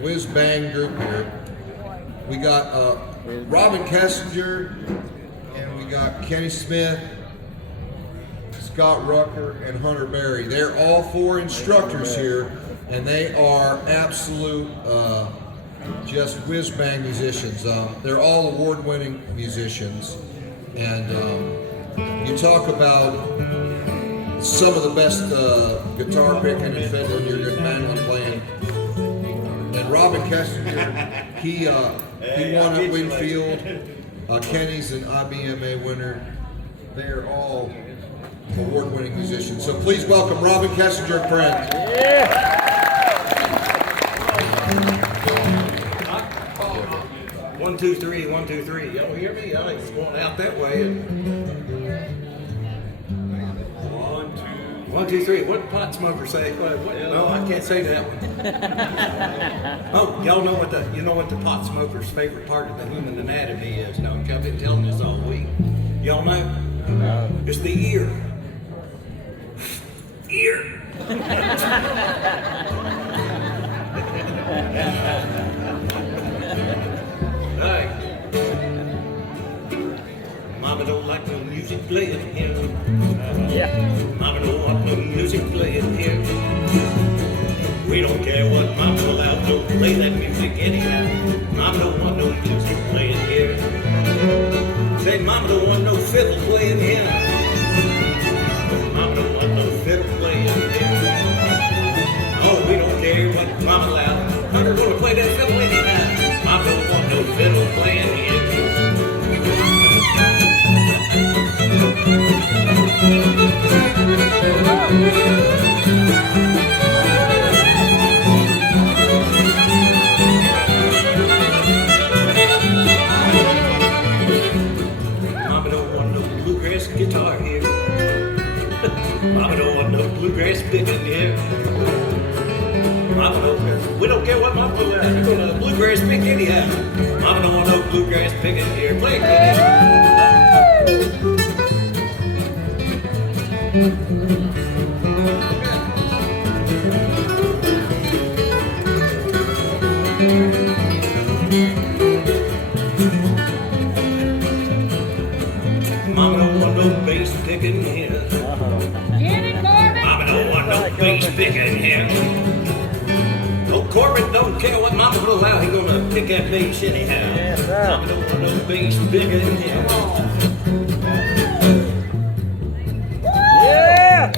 whiz bang group here. We got Robin Kessinger, and we got Kenny Smith, Scott Rucker, and Hunter Berry. They're all 4 instructors here, and they are absolute just whiz bang musicians. They're all award-winning musicians, and you talk about some of the best guitar picking and fiddling, your good mandolin playing. And Robin Kessinger, he won at Winfield. Kenny's an IBMA winner. They're all award-winning musicians. So please welcome Robin Kessinger and friends. Yeah. 1, 2, 3, 1, 2, 3. Y'all hear me? I was going out that way. 1, 2, 3. What did pot smoker say? No, I can't say that one. Oh, y'all know what the pot smoker's favorite part of the human anatomy is? No, I've been telling this all week. Y'all know? No. It's the ear. Ear. Hey. Mama don't like no music playing here. Yeah. Mama don't want no music playing here. We don't care what Mama allows, don't play that music anyhow. Mama don't want no music playing here. Say Mama don't want no fiddle playing here. Mama don't want no fiddle playing here. Oh, we don't care what Mama allows. Hunter gonna play that fiddle anyhow. Mama don't want no fiddle playing here. Mama don't want no bluegrass guitar here. Mama don't want no bluegrass picking here. Mama don't, we don't care what Mama will we're gonna bluegrass pick anyhow. Mama don't want no bluegrass picking here. Play it, Kenny. Mama don't want no bass picking here. Mama don't want no bass picking here. No Corbin don't care what Mama will allow. He gonna pick that bass anyhow. Yes, Mama don't want no bass picking here. Yeah!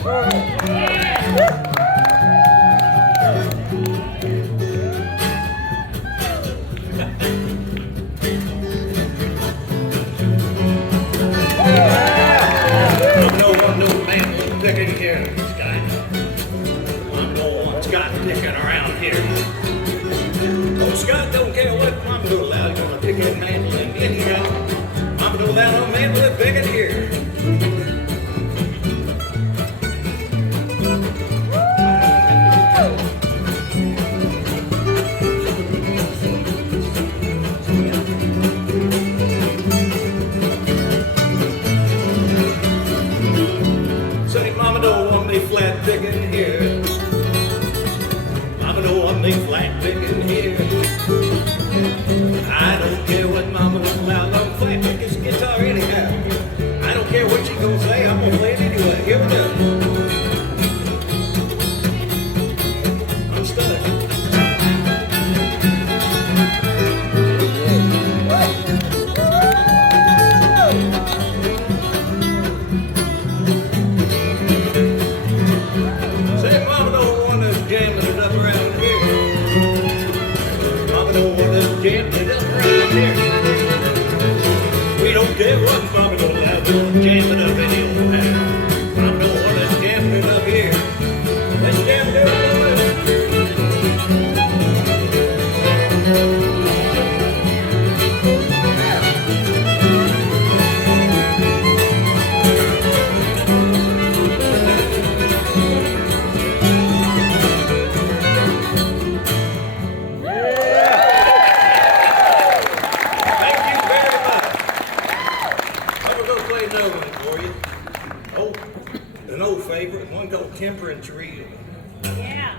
Picking here, Scott. I'm no one Scott picking around here. Oh, Scott don't care what Mama will allow. He's gonna pick that mandolin anyhow. Mama don't allow no mandolin picking here. Flat picking here. Mama don't want me flat picking here. I don't care what Mama will allow. I'm flat pick this guitar anyhow. I don't care what she gonna say. I'm gonna play it anyway. Here we go. I'm stuck. Jamming it up around here. We don't care what Mama don't allow. We'll jam it up any old how. Mama don't want us jamming it up here. Let's jam it up. Temperance reel. Yeah.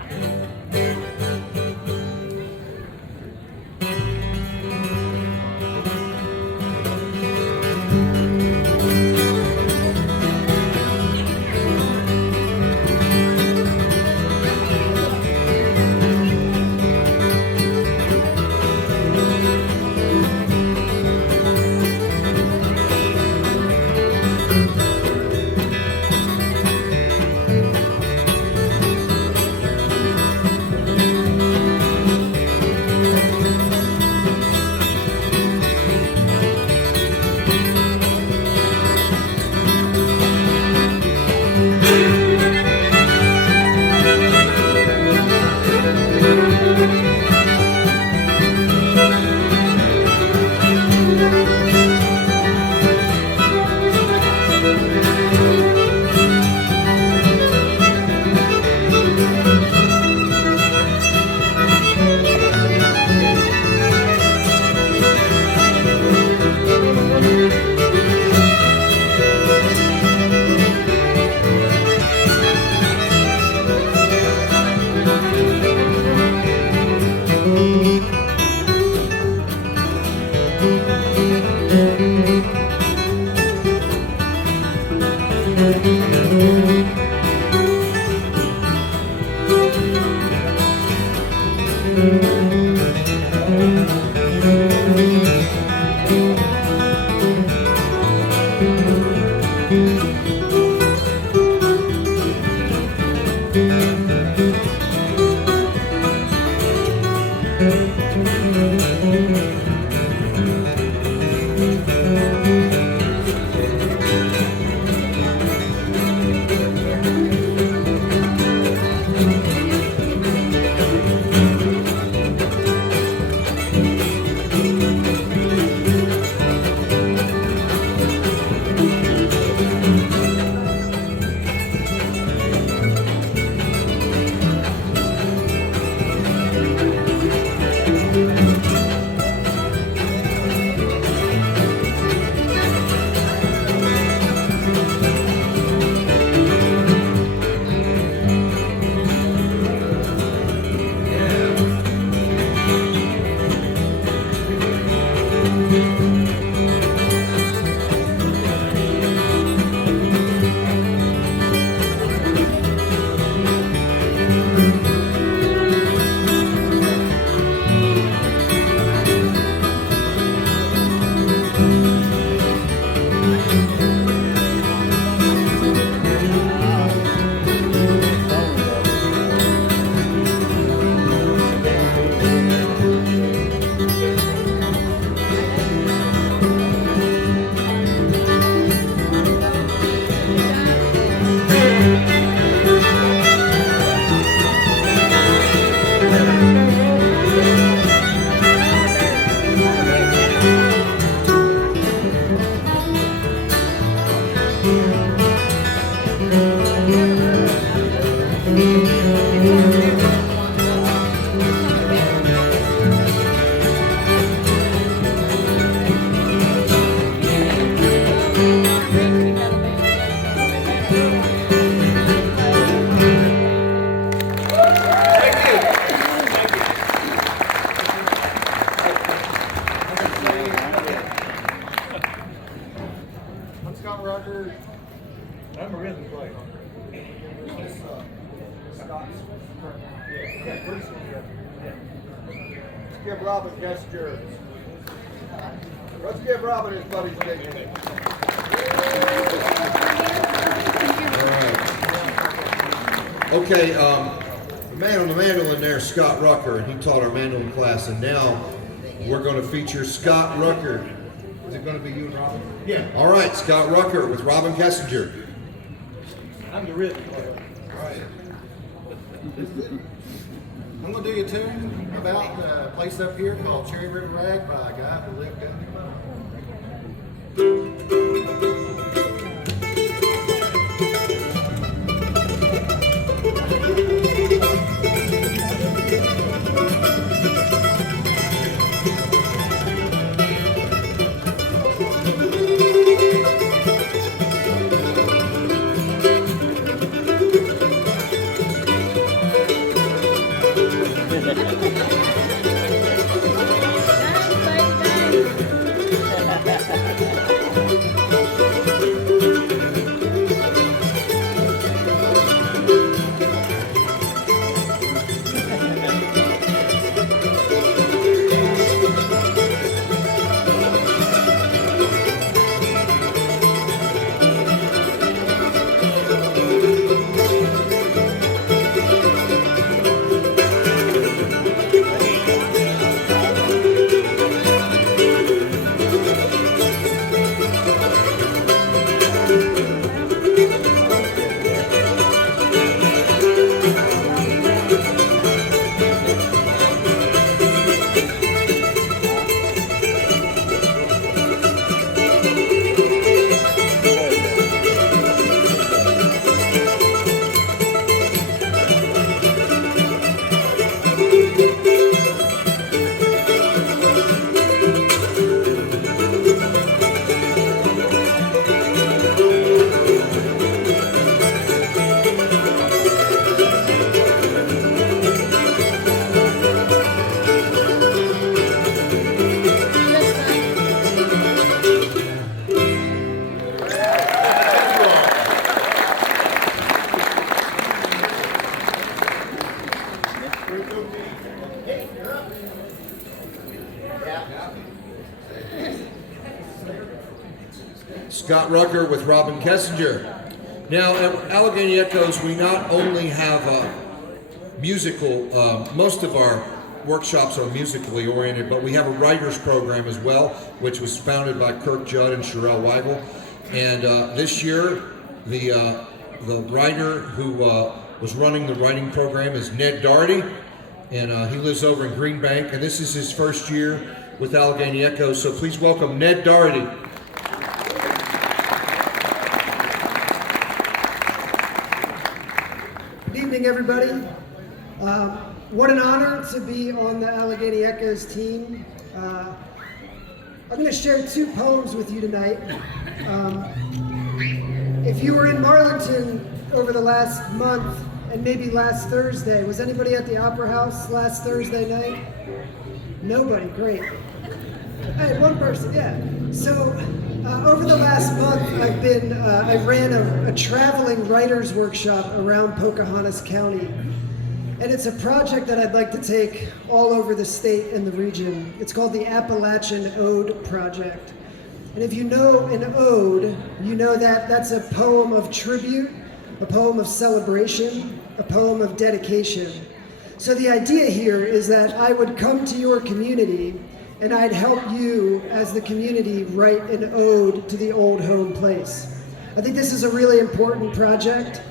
I'm a rhythm player. Give Robin gesture. Let's give Robin his buddy's dignity. Okay, the man on the mandolin there, Scott Rucker, and he taught our mandolin class, and now we're going to feature Scott Rucker. Is it going to be you and Robin? Yeah. All right, Scott Rucker with Robin Kessinger. I'm the rhythm player. All right. I'm going to do you a tune about a place up here called Cherry River Rag by a guy who lived down Scott Rucker with Robin Kessinger. Now, at Allegheny Echoes, we not only have musical, most of our workshops are musically oriented, but we have a writers program as well, which was founded by Kirk Judd and Sherelle Weigel. And this year, the writer who was running the writing program is Ned Doherty, and he lives over in Green Bank, and this is his first year with Allegheny Echoes, so please welcome Ned Doherty. Good evening, everybody. What an honor to be on the Allegheny Echoes team. I'm going to share two poems with you tonight. If you were in Marlinton over the last month and maybe last Thursday, was anybody at the Opera House last Thursday night? Nobody, great. Hey, one person, yeah. So over the last month, I ran a traveling writers workshop around Pocahontas County. And it's a project that I'd like to take all over the state and the region. It's called the Appalachian Ode Project. And if you know an ode, you know that that's a poem of tribute, a poem of celebration, a poem of dedication. So the idea here is that I would come to your community and I'd help you as the community write an ode to the old home place. I think this is a really important project.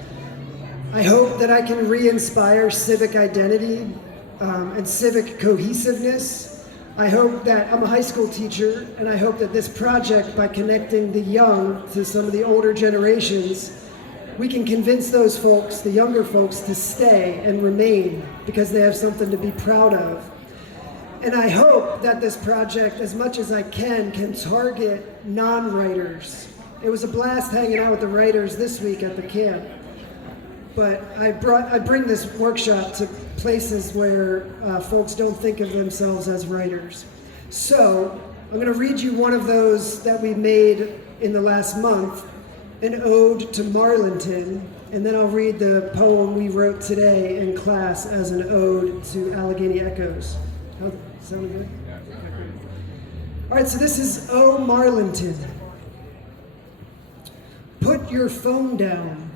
I hope that I can re-inspire civic identity and civic cohesiveness. I hope that I'm a high school teacher, and I hope that this project, by connecting the young to some of the older generations, we can convince those folks, the younger folks, to stay and remain because they have something to be proud of. And I hope that this project, as much as I can target non-writers. It was a blast hanging out with the writers this week at the camp. But I bring this workshop to places where folks don't think of themselves as writers. So I'm going to read you one of those that we made in the last month, an ode to Marlinton, and then I'll read the poem we wrote today in class as an ode to Allegheny Echoes. How sound good? All right, so this is O Marlinton. Put your phone down.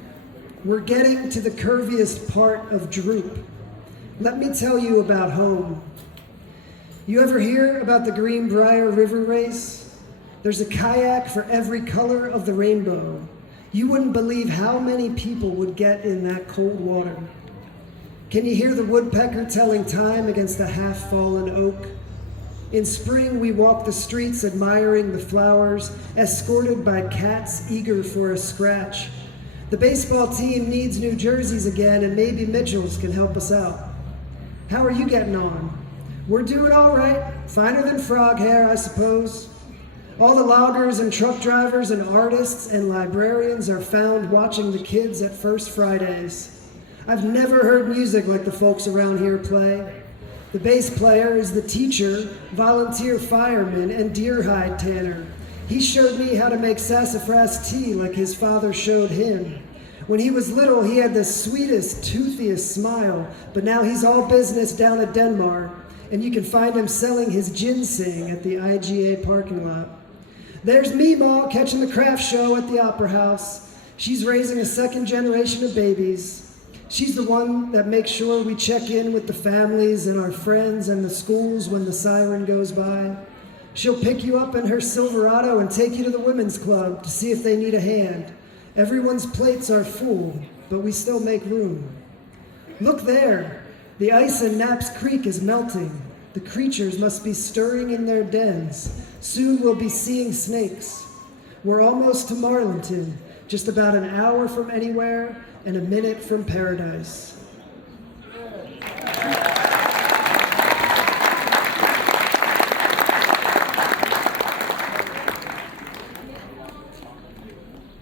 We're getting to the curviest part of droop. Let me tell you about home. You ever hear about the Greenbrier River Race? There's a kayak for every color of the rainbow. You wouldn't believe how many people would get in that cold water. Can you hear the woodpecker telling time against a half-fallen oak? In spring, we walk the streets admiring the flowers, escorted by cats eager for a scratch. The baseball team needs new jerseys again, and maybe Mitchell's can help us out. How are you getting on? We're doing all right. Finer than frog hair, I suppose. All the loggers and truck drivers and artists and librarians are found watching the kids at First Fridays. I've never heard music like the folks around here play. The bass player is the teacher, volunteer fireman, and deer hide tanner. He showed me how to make sassafras tea like his father showed him. When he was little, he had the sweetest, toothiest smile, but now he's all business down at Denmark, and you can find him selling his ginseng at the IGA parking lot. There's Meemaw catching the craft show at the Opera House. She's raising a second generation of babies. She's the one that makes sure we check in with the families and our friends and the schools when the siren goes by. She'll pick you up in her Silverado and take you to the women's club to see if they need a hand. Everyone's plates are full, but we still make room. Look there, the ice in Knapp's Creek is melting. The creatures must be stirring in their dens. Soon we'll be seeing snakes. We're almost to Marlinton, just about an hour from anywhere and a minute from paradise.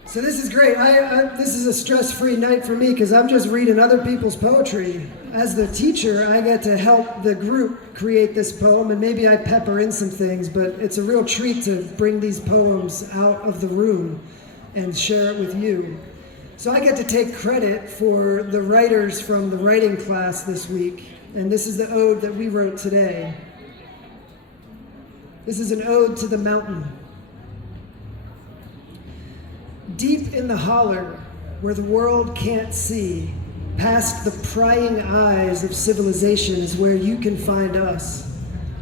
So this is great. This is a stress-free night for me because I'm just reading other people's poetry. As the teacher, I get to help the group create this poem, and maybe I pepper in some things, but it's a real treat to bring these poems out of the room and share it with you. So I get to take credit for the writers from the writing class this week, and this is the ode that we wrote today. This is an ode to the mountain. Deep in the holler, where the world can't see, past the prying eyes of civilization is where you can find us.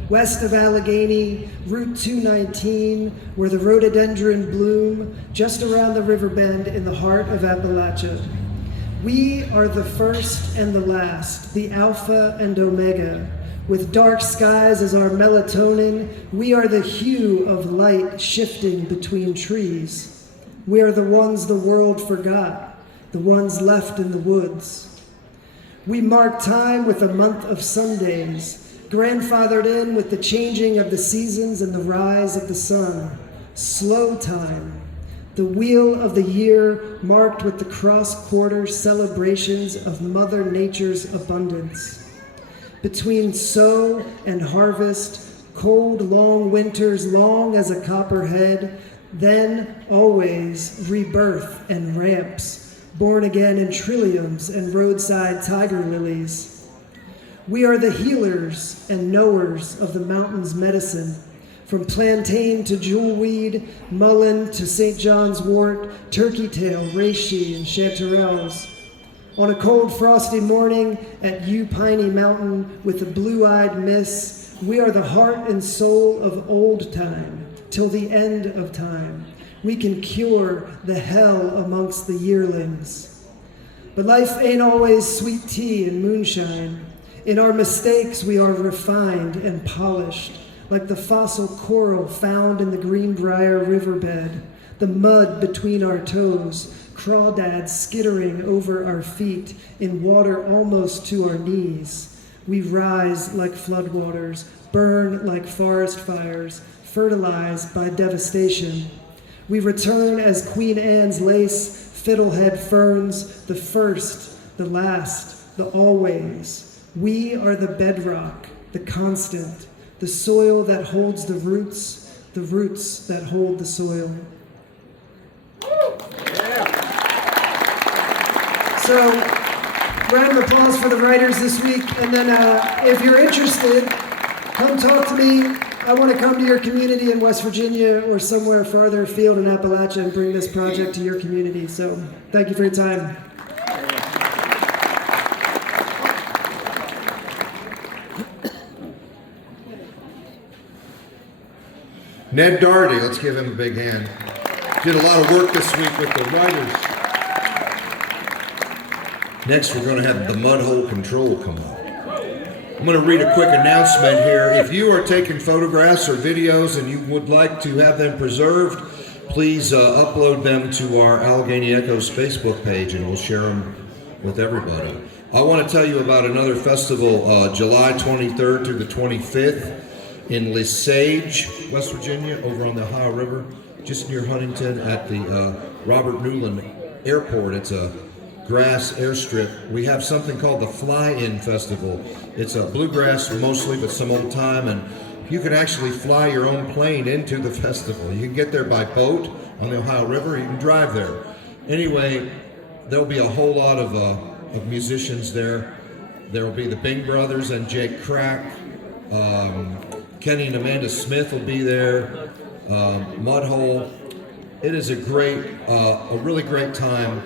West of Allegheny, Route 219, where the rhododendron bloom, just around the river bend in the heart of Appalachia. We are the first and the last, the Alpha and Omega. With dark skies as our melatonin, we are the hue of light shifting between trees. We are the ones the world forgot, the ones left in the woods. We mark time with a month of Sundays, grandfathered in with the changing of the seasons and the rise of the sun. Slow time, the wheel of the year marked with the cross-quarter celebrations of Mother Nature's abundance. Between sow and harvest, cold, long winters long as a copperhead, then always rebirth and ramps, born again in trilliums and roadside tiger lilies. We are the healers and knowers of the mountain's medicine, from plantain to jewelweed, mullein to St. John's wort, turkey tail, reishi, and chanterelles. On a cold, frosty morning at U Piney Mountain with the blue-eyed mists, we are the heart and soul of old time, till the end of time. We can cure the hell amongst the yearlings. But life ain't always sweet tea and moonshine. In our mistakes, we are refined and polished, like the fossil coral found in the Greenbrier riverbed, the mud between our toes, crawdads skittering over our feet in water almost to our knees. We rise like floodwaters, burn like forest fires, fertilized by devastation. We return as Queen Anne's lace, fiddlehead ferns, the first, the last, the always. We are the bedrock, the constant, the soil that holds the roots that hold the soil. So, round of applause for the writers this week. And then if you're interested, come talk to me. I want to come to your community in West Virginia or somewhere farther afield in Appalachia and bring this project to your community. So, thank you for your time. Ned Doherty, let's give him a big hand. Did a lot of work this week with the writers. Next, we're going to have the Mudhole Control come up. I'm going to read a quick announcement here. If you are taking photographs or videos and you would like to have them preserved, please upload them to our Allegheny Echoes Facebook page and we'll share them with everybody. I want to tell you about another festival, July 23rd through the 25th. In Lesage, West Virginia, over on the Ohio River, just near Huntington at the Robert Newland Airport. It's a grass airstrip. We have something called the Fly-In Festival. It's a bluegrass mostly, but some old time, and you can actually fly your own plane into the festival. You can get there by boat on the Ohio River, you can drive there. Anyway, there'll be a whole lot of musicians there. There will be the Bing Brothers and Jake Crack. Kenny and Amanda Smith will be there. Mudhole. It is a really great time.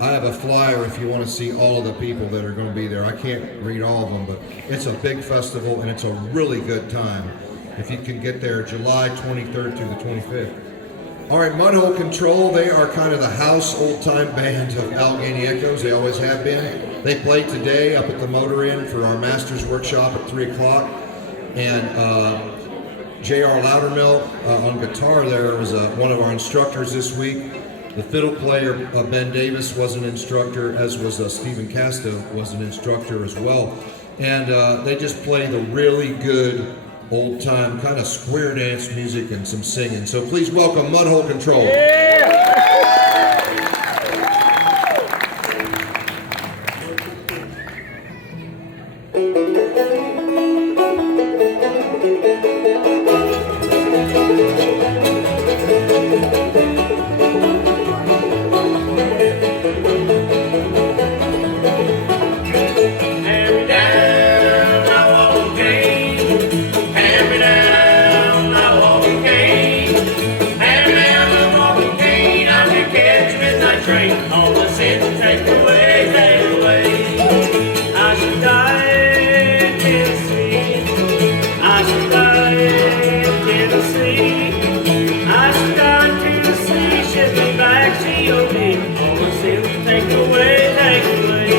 I have a flyer if you want to see all of the people that are going to be there. I can't read all of them, but it's a big festival and it's a really good time. If you can get there, July 23rd through the 25th. All right, Mudhole Control, they are kind of the house old-time band of Allegheny Echoes. They always have been. They played today up at the Motor Inn for our Master's Workshop at 3 o'clock. And J.R. Loudermilk on guitar there was one of our instructors this week. The fiddle player, Ben Davis, was an instructor, as was Stephen Casta was an instructor as well. And they just play the really good old-time kind of square dance music and some singing. So please welcome Mudhole Control. Yeah! Hand me down, I drink. All the sins take away, take away. I should die in Tennessee. I should die in Tennessee. I should die in Tennessee. Ship me back, C.O.D. All the sins take away, take away.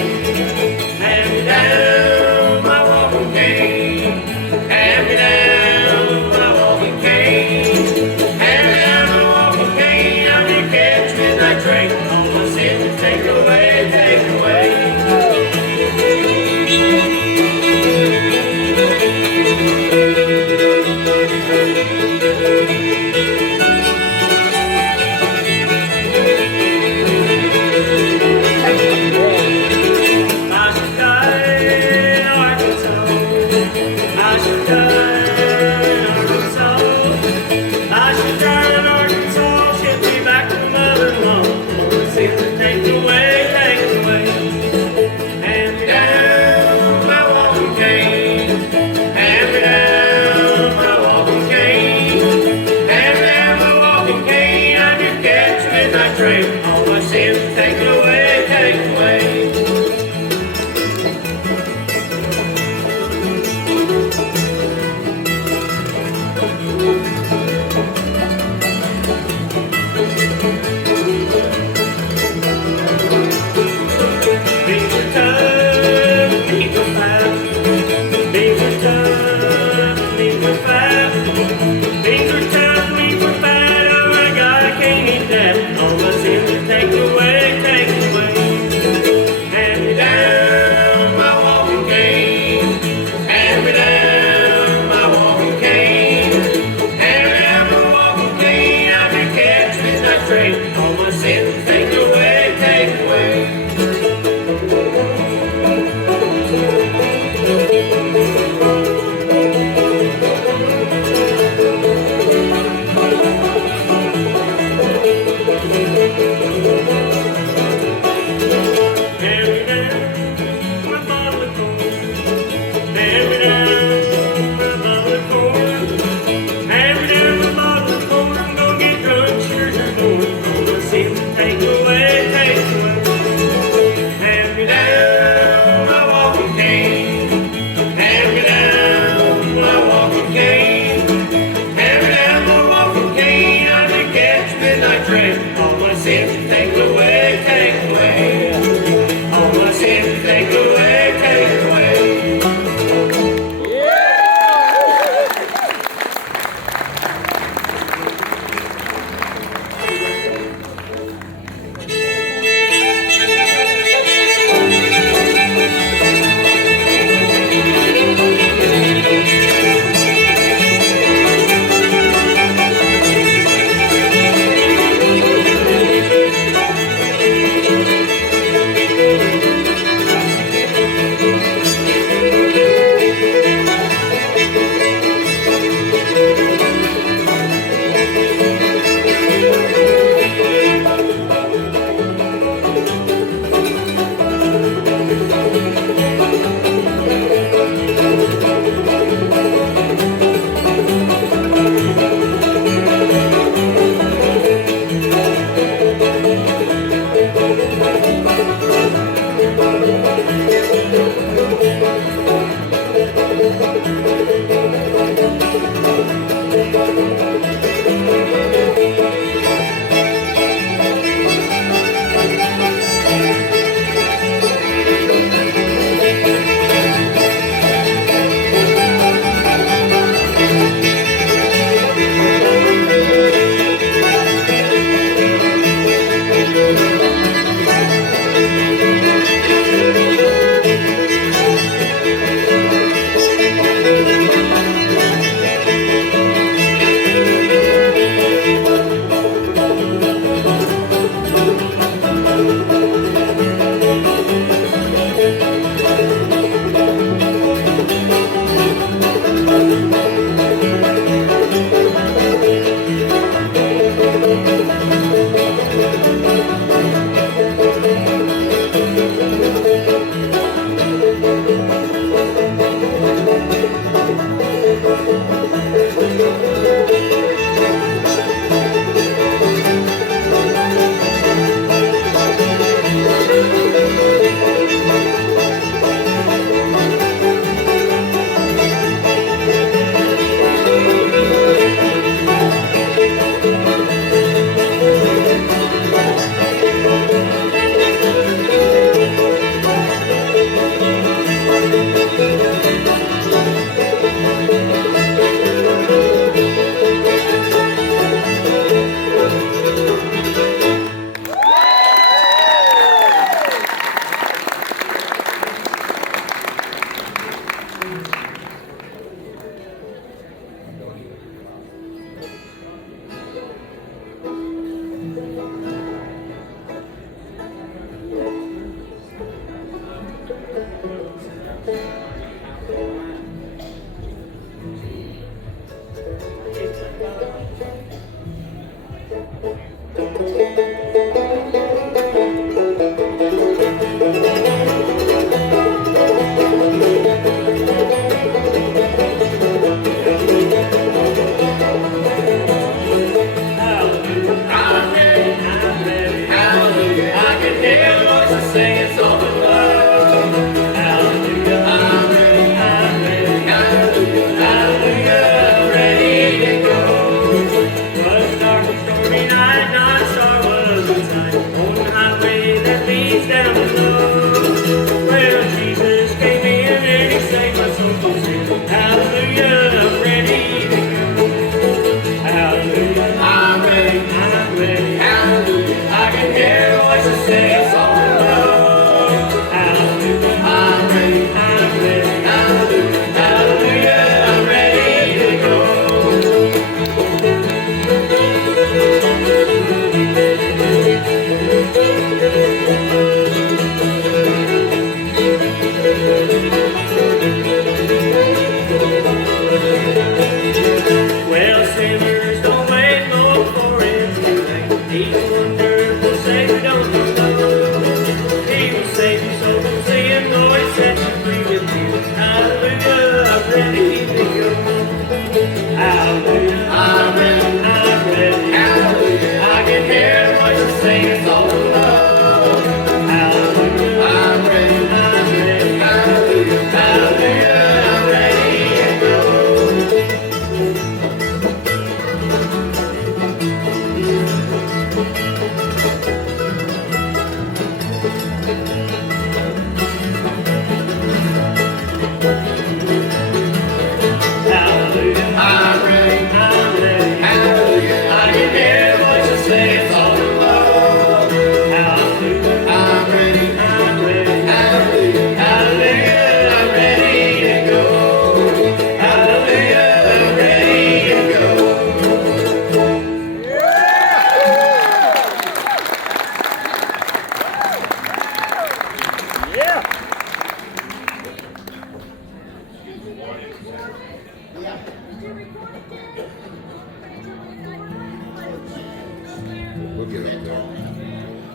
Hand me down my walking cane. Hand me down my walking cane. Hand me down my walking cane. I'll be catch with that drink. All the sins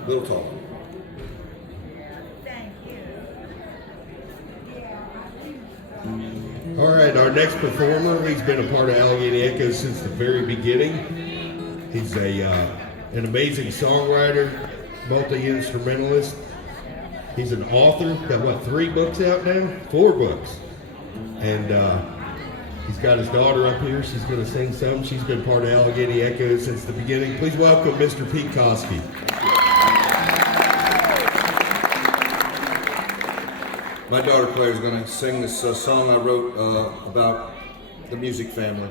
Little taller. All right, our next performer, he's been a part of Allegheny Echoes since the very beginning. He's an amazing songwriter, multi-instrumentalist. He's an author, got what, 3 books out now? 4 books. And he's got his daughter up here, she's gonna sing some. She's been part of Allegheny Echoes since the beginning. Please welcome Mr. Pete Koski. My daughter Claire is going to sing this song I wrote about the music family.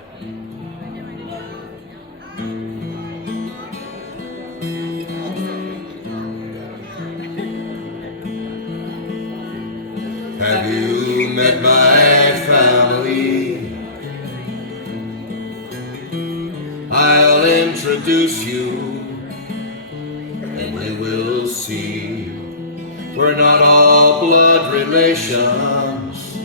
Have you met my family? I'll introduce you, and you will see. We're not all blood relations,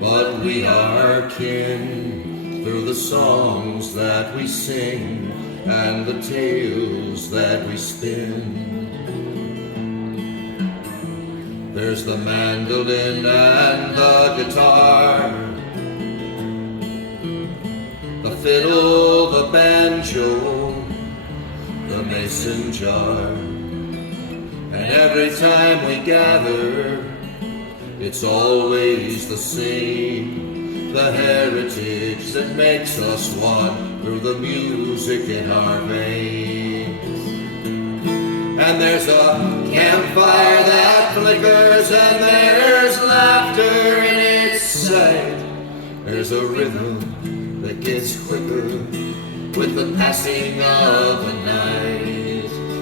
but we are kin through the songs that we sing and the tales that we spin. There's the mandolin and the guitar, the fiddle, the banjo, the mason jar. And every time we gather, it's always the same. The heritage that makes us one through the music in our veins. And there's a campfire that flickers, and there's laughter in its sight. There's a rhythm that gets quicker with the passing of the night.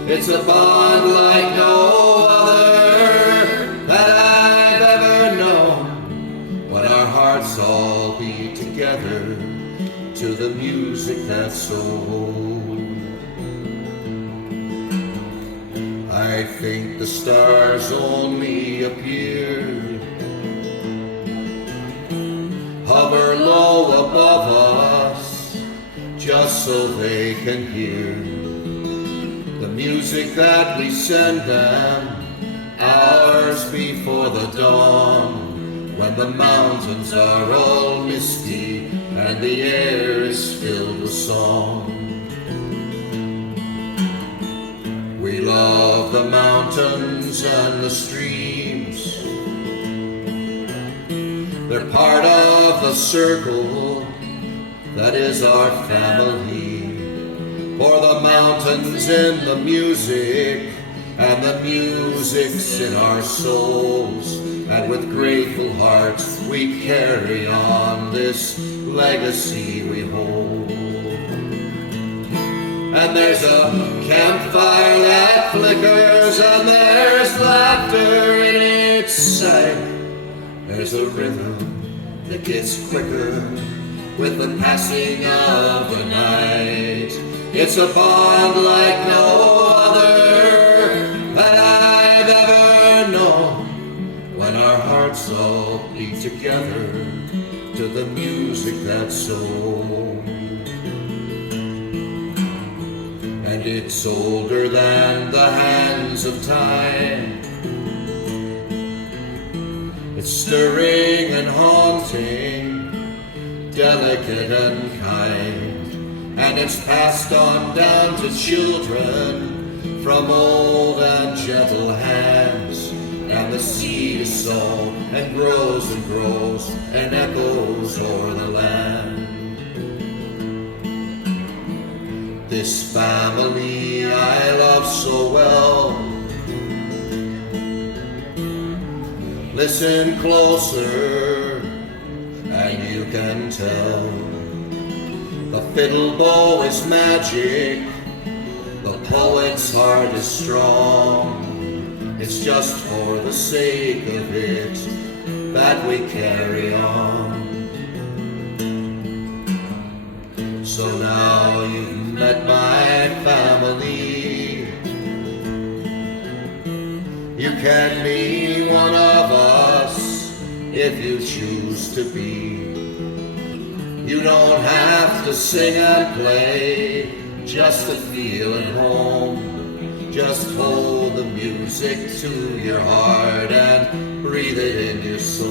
It's a bond like no other that I've ever known, when our hearts all beat together to the music that's so old. I think the stars only appear, hover low above us, just so they can hear the music that we send them, ours before the dawn, when the mountains are all misty and the air is filled with song. We love the mountains and the streams, they're part of the circle that is our family. For the mountains in the music, and the music's in our souls. And with grateful hearts we carry on this legacy we hold. And there's a campfire that flickers, and there's laughter in its sight. There's a rhythm that gets quicker with the passing of the night. It's a bond like no other that I've ever known, when our hearts all beat together to the music that's so old. And it's older than the hands of time. It's stirring and haunting, delicate and kind. And it's passed on down to children from old and gentle hands. And the seed is sown and grows and echoes o'er the land. This family I love so well, listen closer and you can tell. The fiddle bow is magic, the poet's heart is strong. It's just for the sake of it that we carry on. So now you've met my family. You can be one of us if you choose to be. You don't have to sing and play just to feel at home. Just hold the music to your heart and breathe it in your soul.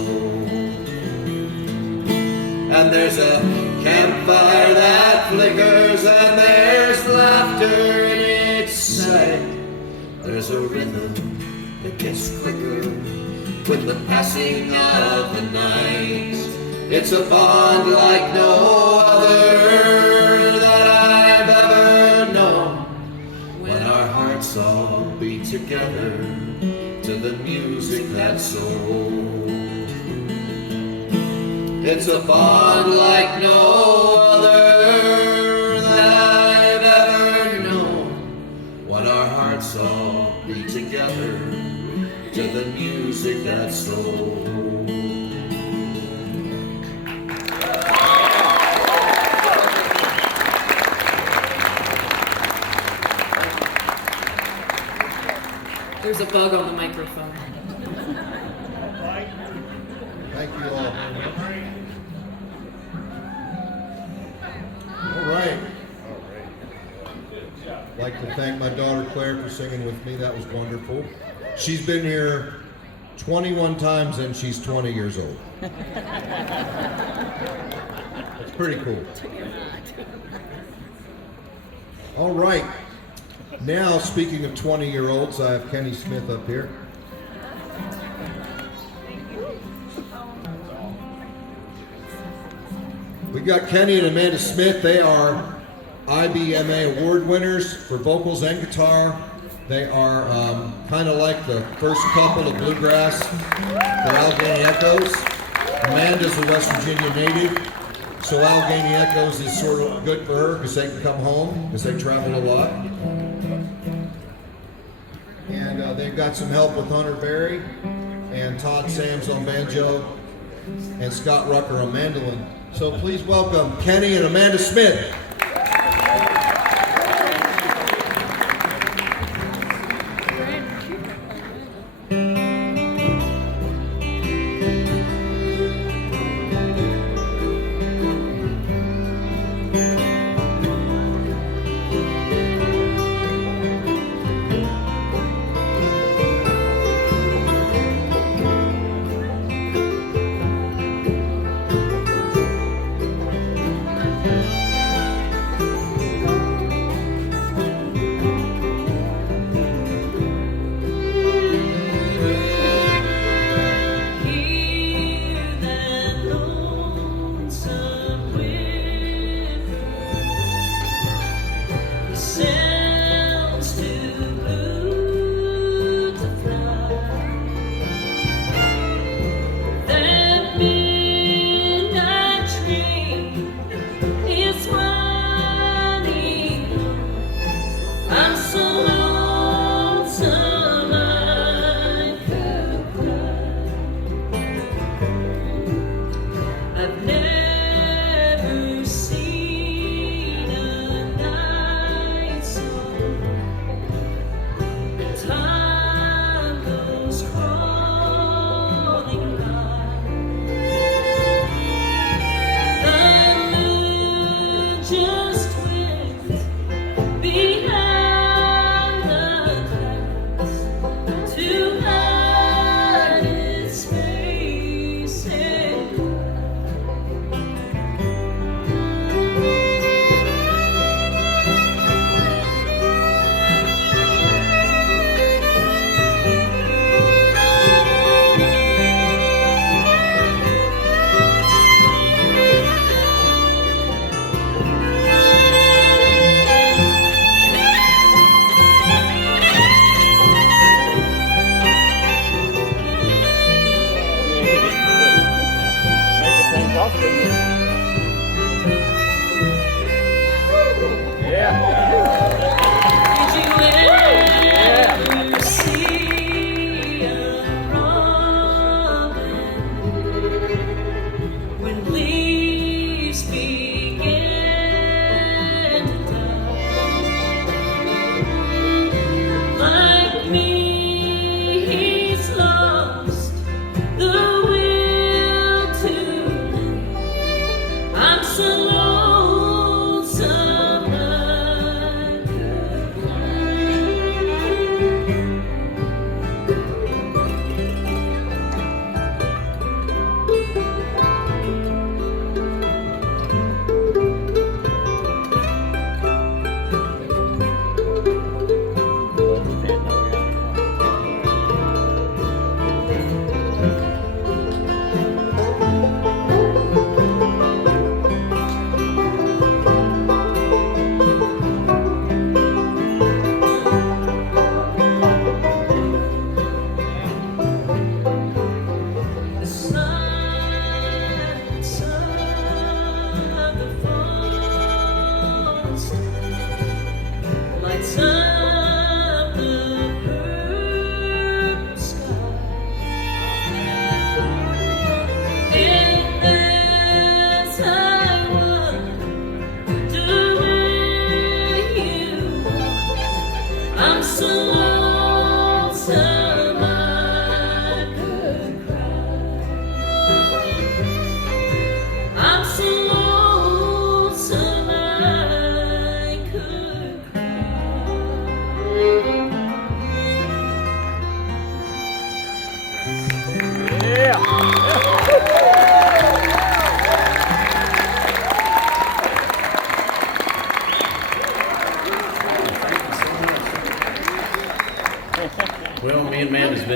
And there's a campfire that flickers, and there's laughter in its sight. There's a rhythm that gets quicker with the passing of the night. It's a bond like no other that I've ever known, when our hearts all beat together to the music that's soul. It's a bond like no other that I've ever known, when our hearts all beat together to the music that's soul. There's a bug on the microphone. Thank you all. All right. I'd like to thank my daughter Claire for singing with me. That was wonderful. She's been here 21 times and she's 20 years old. That's pretty cool. All right. Now, speaking of 20-year-olds, I have Kenny Smith up here. We've got Kenny and Amanda Smith. They are IBMA award winners for vocals and guitar. They are kind of like the first couple of bluegrass, the Allegheny Echoes. Amanda's a West Virginia native, so Allegheny Echoes is sort of good for her because they can come home, because they travel a lot. And they've got some help with Hunter Berry and Todd Sams on banjo and Scott Rucker on mandolin. So please welcome Kenny and Amanda Smith.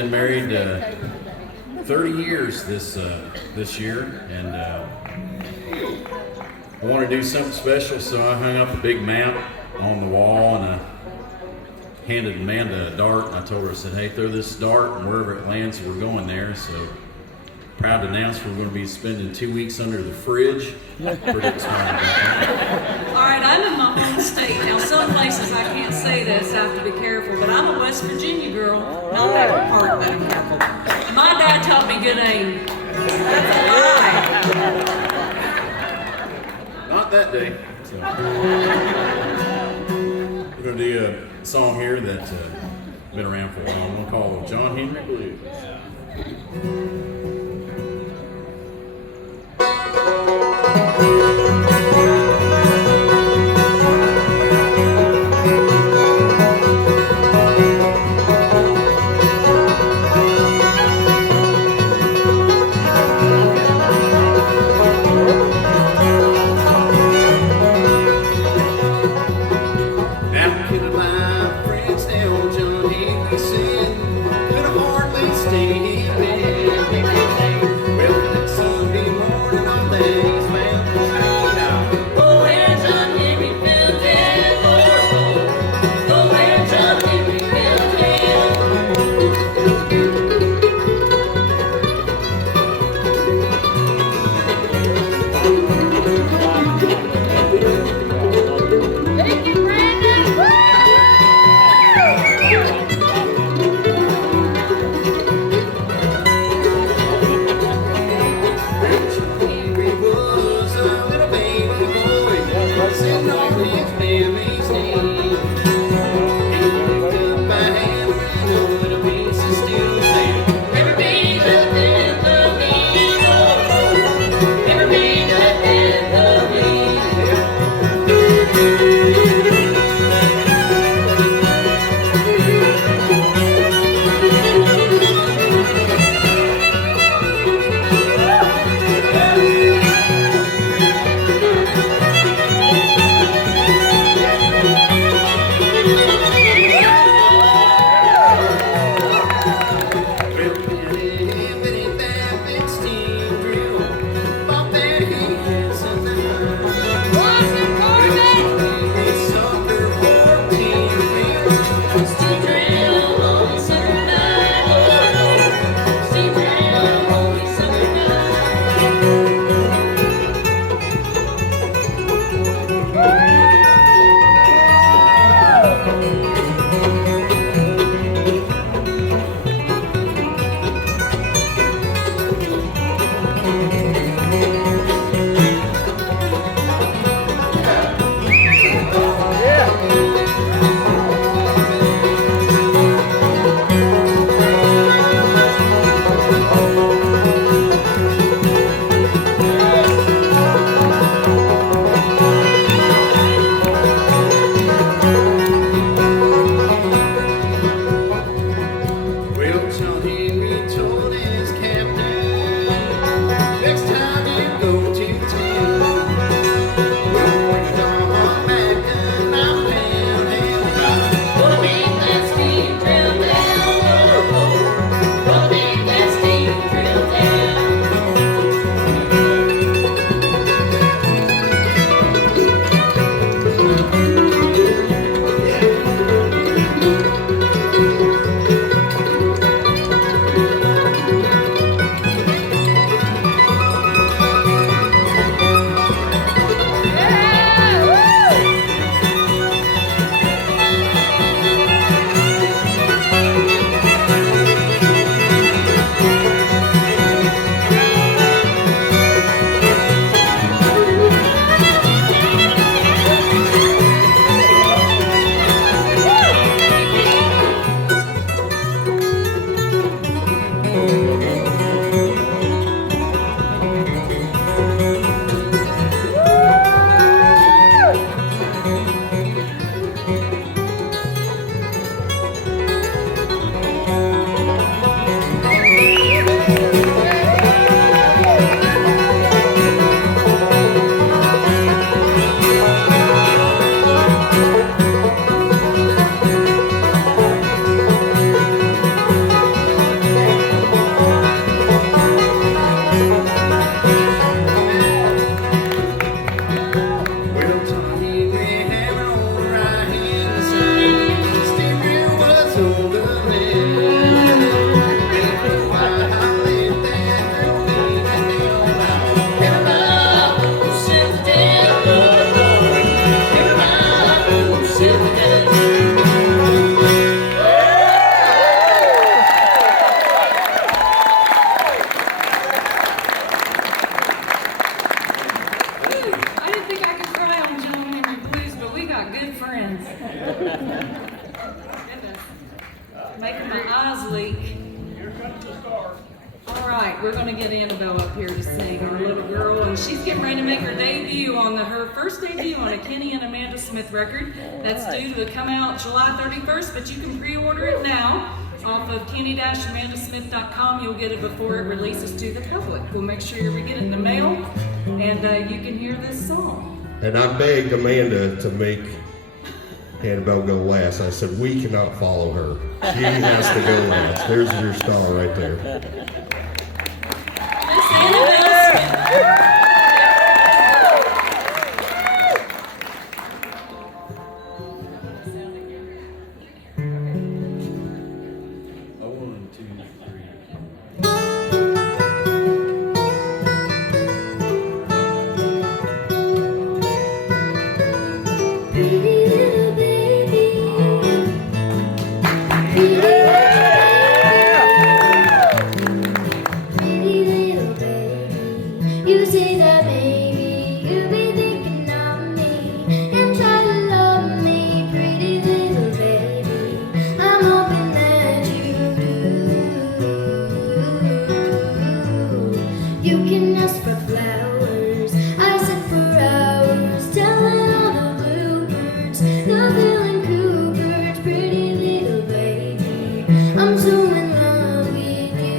been married 30 years this year, and I want to do something special, so I hung up a big map on the wall, and I handed Amanda a dart, and I told her, I said, hey, throw this dart, and wherever it lands, we're going there. So proud to announce we're going to be spending 2 weeks under the fridge. Pretty excited about that. All right, I'm in my home state. Now, some places I can't say this, I have to be careful, but I'm a West Virginia girl. Not that part that I'm careful. My dad taught me good aim. That's a lie. Not that day. So. We're going to do a song here that's been around for a while. I'm going to call it John Henry Blues. Johnny ran on the right-hand side. Steering was on the left. After a while, I let that girl lead me down out. Caroline, oh, sit down. Caroline, oh, sit down. I didn't think I could cry on John Henry Blues, but we got good friends. Goodness. Making my eyes leak. All right, we're going to get Annabelle up here to sing, our little girl, and she's getting ready to make her debut on her first debut on a Kenny and Amanda Smith record. That's due to come out July 31st, but you can pre-order it now off of kenny-amandasmith.com. You'll get it before it releases to the public. We'll make sure you get it in the mail, and you can hear this song. And I begged Amanda to make Annabelle go last. I said, we cannot follow her. She has to go last. There's your star right there. Miss Annabelle Smith. Oh, 1, 2, 3. Pretty little baby, pretty little baby. You say that maybe you'll be thinking of me and try to love me, pretty little baby. I'm hoping that you do. You can ask for flowers, I sit for hours telling all the bluebirds, the feeling cougars, pretty little baby. I'm so in love with you.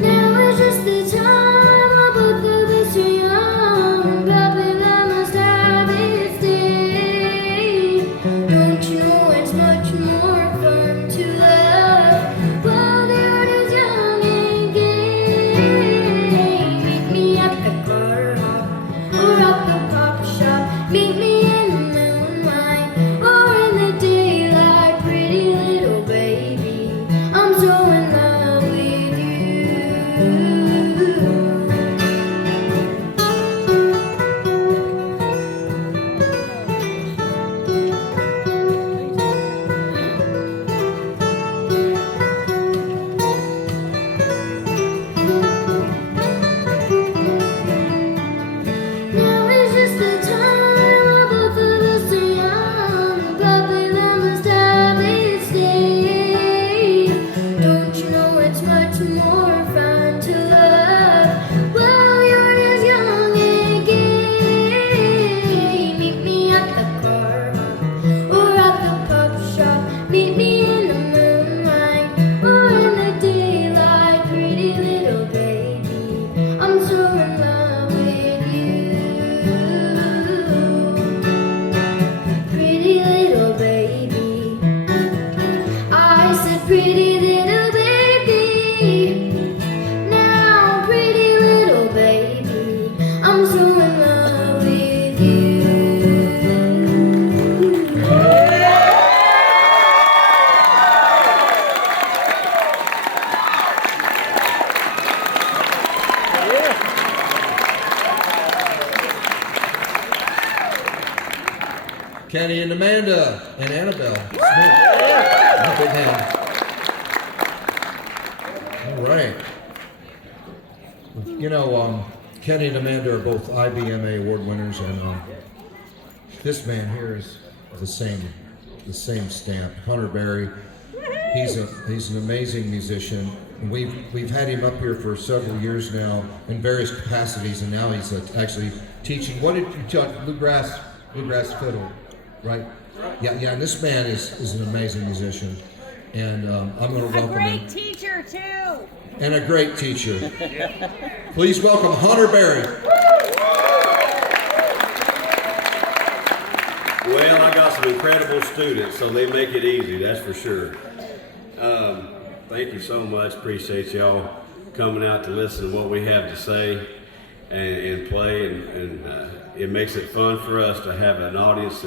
Now is just the time our both of us are young. Probably that must have its day. Don't you know it's much more fun to love while the heart is young and gay? Meet me at the car hop or at the pop shop. Meet me in the moonlight or in the daylight, pretty little baby. I'm so in love with you. Now is just the time our both of us are young. Probably that must have its day. Don't you know it's much more fun to love while you're as young and gay? Meet me at the car hop or at the pub shop. Meet me in the moonlight or in the daylight, pretty little baby. I'm so in love with you. Pretty little baby. I said pretty little baby. Now pretty little baby. I'm so in love with you. Kenny and Amanda and Annabelle Smith. Yeah. Big hand. All right. You know, Kenny and Amanda are both IBMA award winners, and this man here is the same stamp. Hunter Berry. He's an amazing musician. And we've had him up here for several years now in various capacities, and now he's actually teaching. What did you tell? Bluegrass fiddle, right? Yeah. And this man is an amazing musician, and I'm going to welcome him. Great teacher too. And a great teacher. Please welcome Hunter Berry. Well, I got some incredible students, so they make it easy, that's for sure. Thank you so much. Appreciate y'all coming out to listen to what we have to say. and play, and it makes it fun for us to have an audience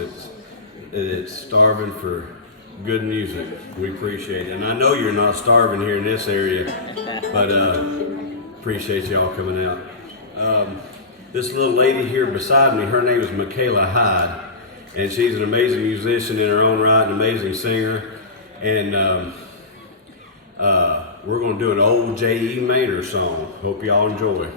that's starving for good music. We appreciate it. And I know you're not starving here in this area, but appreciate y'all coming out. This little lady here beside me, her name is Michaela Hyde, and she's an amazing musician in her own right, an amazing singer. And we're going to do an old J.E. Maynard song. Hope y'all enjoy.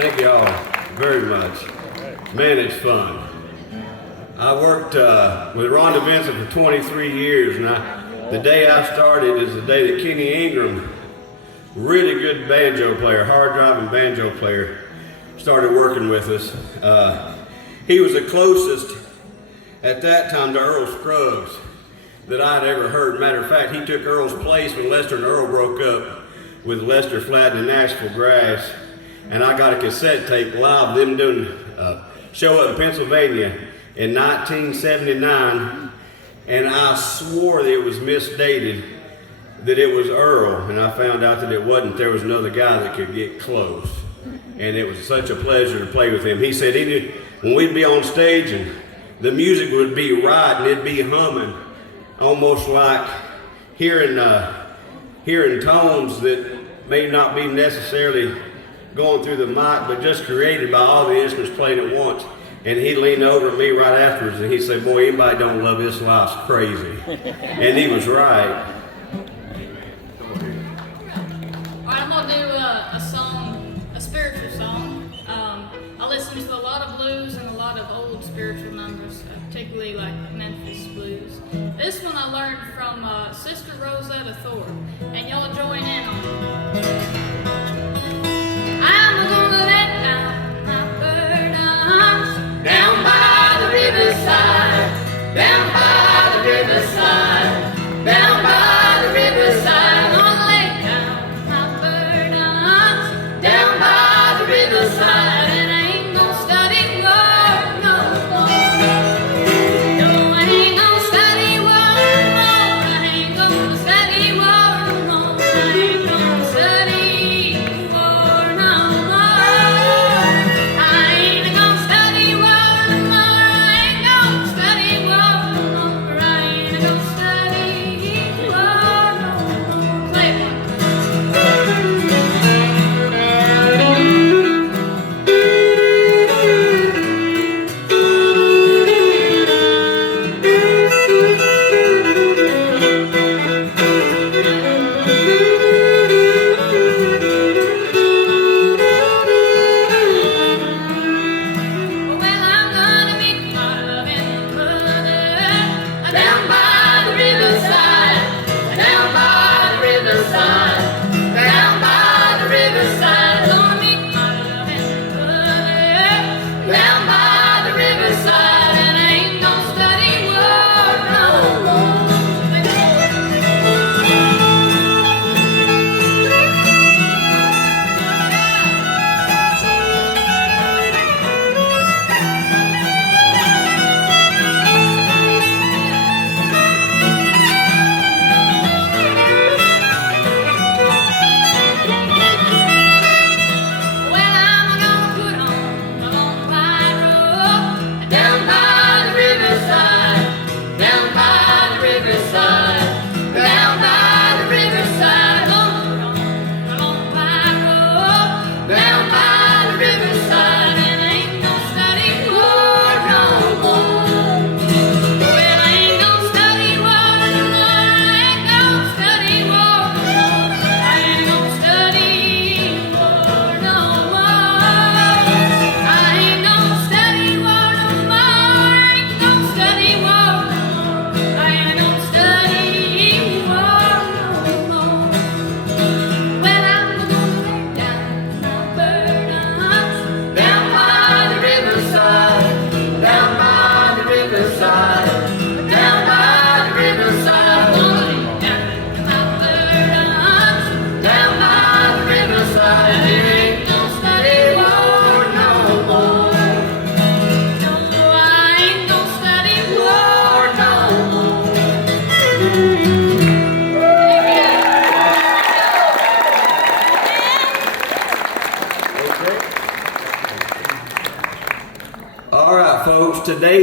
Thank y'all very much. Man, it's fun. I worked with Rhonda Vincent for 23 years, and the day I started is the day that Kenny Ingram, really good banjo player, hard driving banjo player, started working with us. He was the closest at that time to Earl Scruggs that I'd ever heard. Matter of fact, he took Earl's place when Lester and Earl broke up with Lester Flatt and Nashville Grass. And I got a cassette tape live of them doing a show up in Pennsylvania in 1979, and I swore that it was misdated, that it was Earl, and I found out that it wasn't. There was another guy that could get close, and it was such a pleasure to play with him. He said when we'd be on stage and the music would be right and it'd be humming, almost like hearing tones that may not be necessarily going through the mic, but just created by all the instruments playing at once. And he leaned over at me right afterwards and he said, "Boy, anybody don't love this life's crazy." And he was right. All right, I'm gonna do a song, a spiritual song. I listen to a lot of blues and a lot of old spiritual numbers, particularly like Memphis blues. This one I learned from Sister Rosetta Thorpe, and y'all join in on it. I'm gonna let down my burdens down by the riverside, down by the riverside, down by the riverside. I'm gonna lay down my burdens down by the riverside, and I ain't gonna study word no more. No, I ain't gonna study word no more. I ain't gonna study word no more. I ain't gonna study. I ain't gonna study word no more. I ain't gonna study word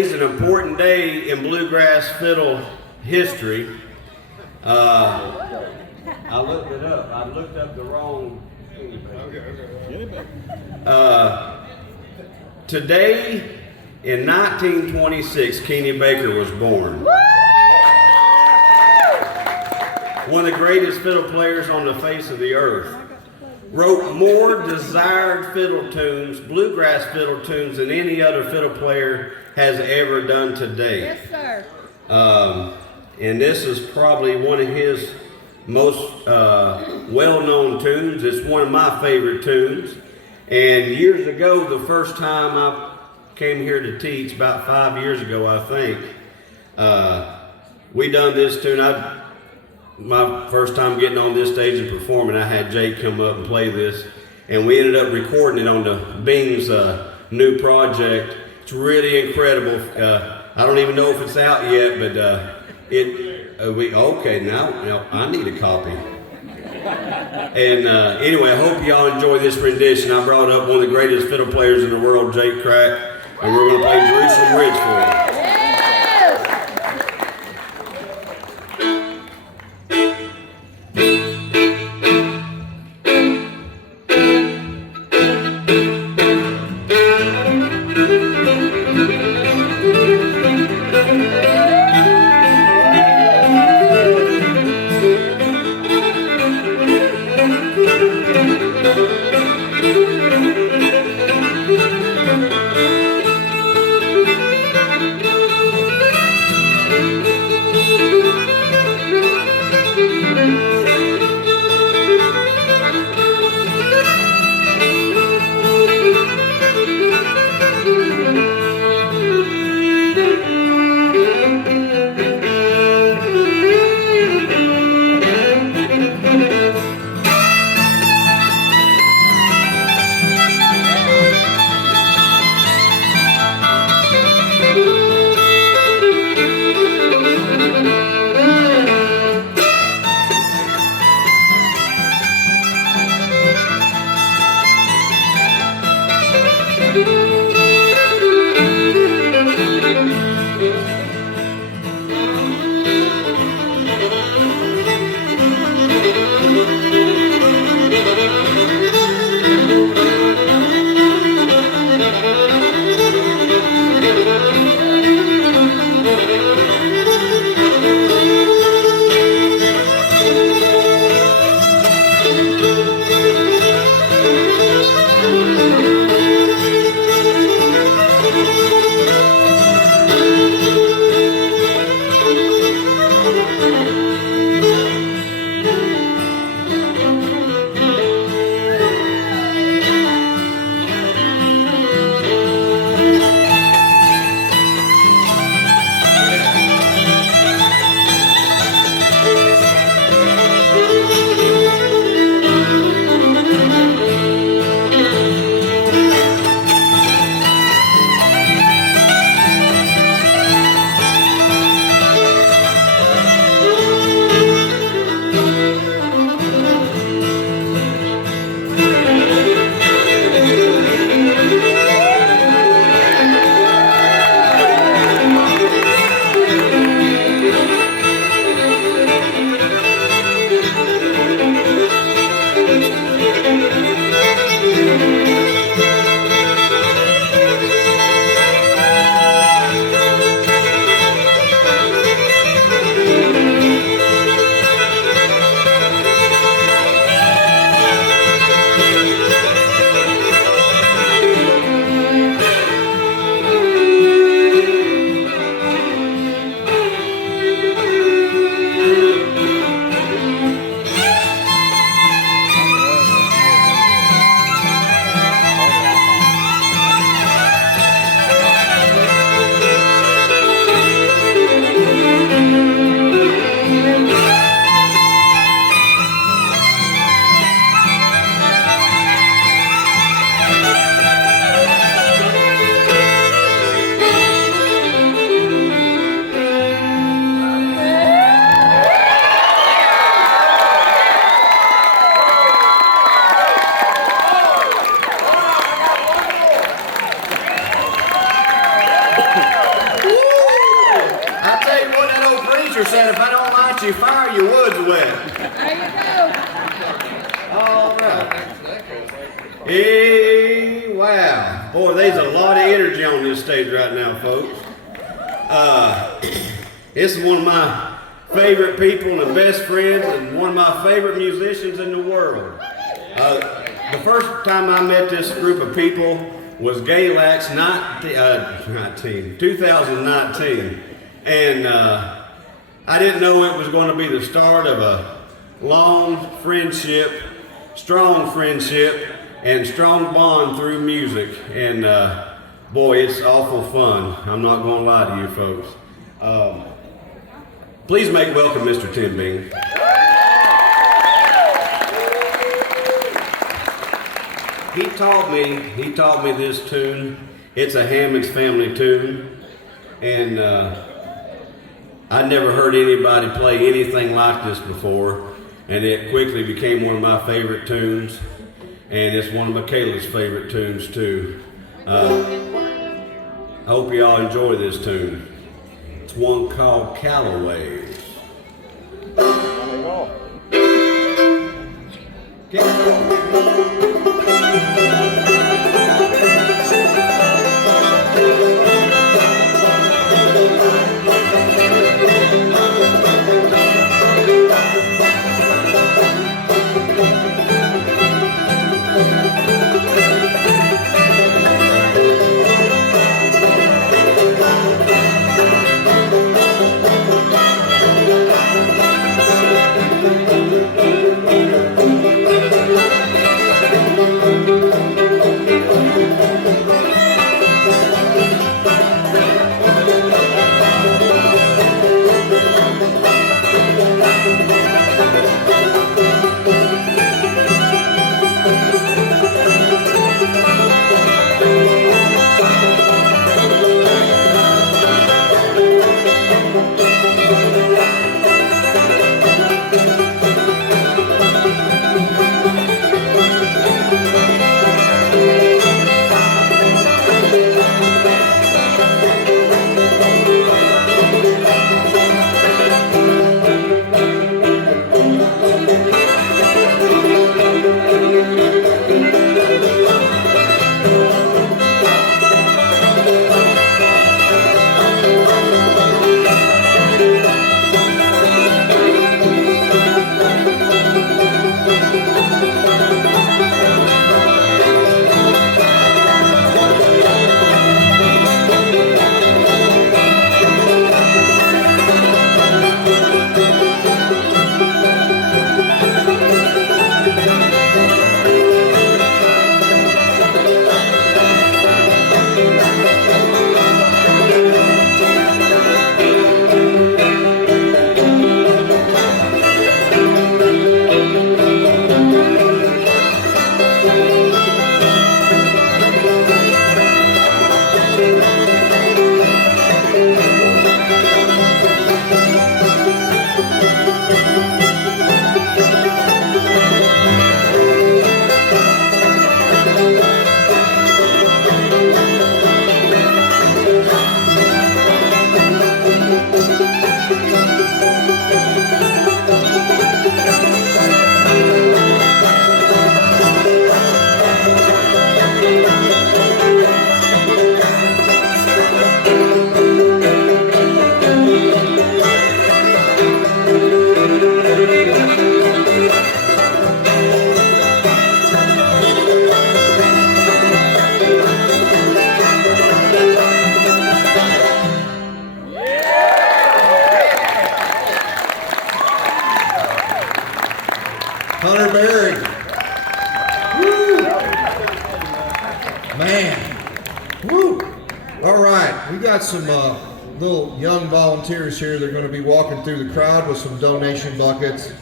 is an important day in bluegrass fiddle history. I looked it up. I looked up the wrong. Today, in 1926, Kenny Baker was born. One of the greatest fiddle players on the face of the earth. Wrote more desired fiddle tunes, bluegrass fiddle tunes, than any other fiddle player has ever done today. Yes, sir. And this is probably one of his most well-known tunes. It's one of my favorite tunes. And years ago, the first time I came here to teach, about 5 years ago, I think, we done this tune. My first time getting on this stage and performing, I had Jake come up and play this, and we ended up recording it on the Bing's new project. It's really incredible. I don't even know if it's out yet, but okay, now I need a copy. And anyway, I hope y'all enjoy this rendition. I brought up one of the greatest fiddle players in the world, Jake Crack, and we're going to play Jerusalem Ridge for you. preacher said, if I don't light you fire, your wood's wet. There you go. All right. Hey, wow. Boy, there's a lot of energy on this stage right now, folks. This is one of my favorite people and best friends and one of my favorite musicians in the world. The first time I met this group of people was Galax 2019. And I didn't know it was going to be the start of a long friendship, strong friendship, and strong bond through music. And boy, it's awful fun. I'm not going to lie to you folks. Please make welcome Mr. Tim Bing. He taught me this tune. It's a Hammond's family tune. And I'd never heard anybody play anything like this before. And it quickly became one of my favorite tunes. And it's one of Michaela's favorite tunes too. I hope you all enjoy this tune. It's one called Callaways. Hunter Berry. Woo! Man. Woo! All right, we got some little young volunteers here. They're going to be walking through the crowd with some donation buckets.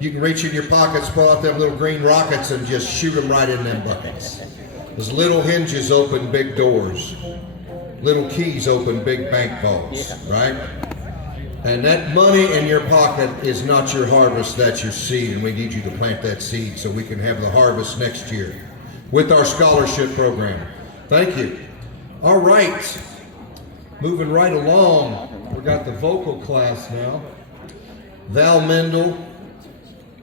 You can reach in your pockets, pull out them little green rockets, and just shoot them right in them buckets. Those little hinges open big doors. Little keys open big bank vaults, right? And that money in your pocket is not your harvest, that's your seed, and we need you to plant that seed so we can have the harvest next year with our scholarship program. Thank you. All right. Moving right along, we got the vocal class now. Val Mendel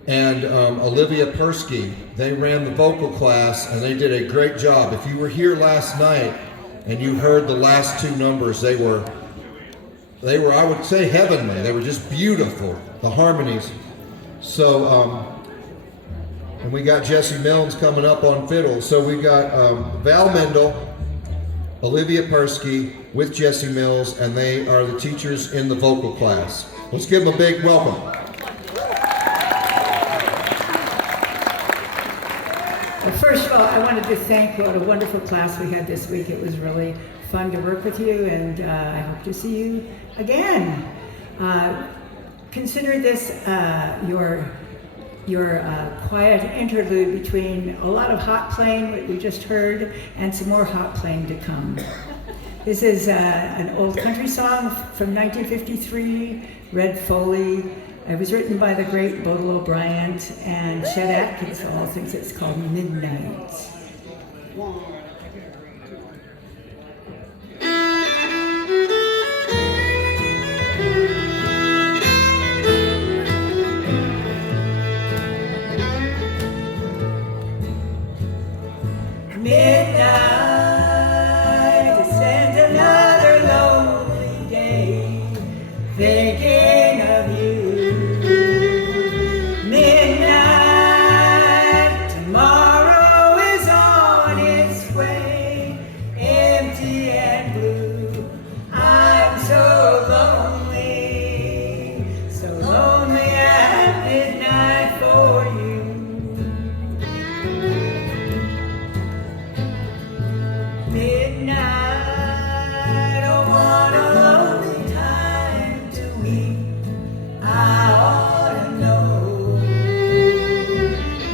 and Olivia Persky, they ran the vocal class and they did a great job. If you were here last night and you heard the last two numbers, they were, I would say, heavenly. They were just beautiful, the harmonies. So, and we got Jesse Milnes coming up on fiddle. So we got Val Mendel, Olivia Persky with Jesse Mills, and they are the teachers in the vocal class. Let's give them a big welcome. Well, first of all, I wanted to thank what a wonderful class we had this week. It was really fun to work with you, and I hope to see you again. Consider this your quiet interlude between a lot of hot playing, what we just heard, and some more hot playing to come. This is an old country song from 1953, Red Foley. It was written by the great Bodil O'Brien, and Chet Atkins all thinks it's called Midnight. Midnight descends another lonely day, thinking of you. Midnight, tomorrow is on its way, empty and blue. I'm so lonely at midnight for you. Midnight, oh what a lonely time to weep. I ought to know.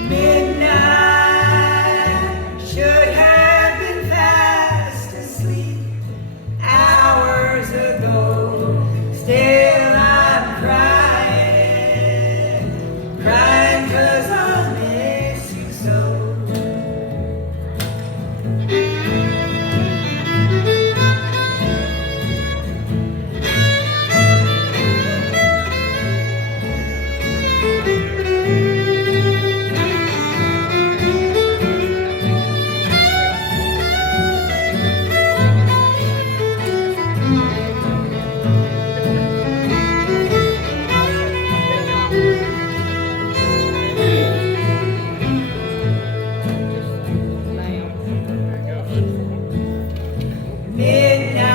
Midnight should have been fast asleep hours ago. Still I'm crying 'cause I miss you so. Midnight,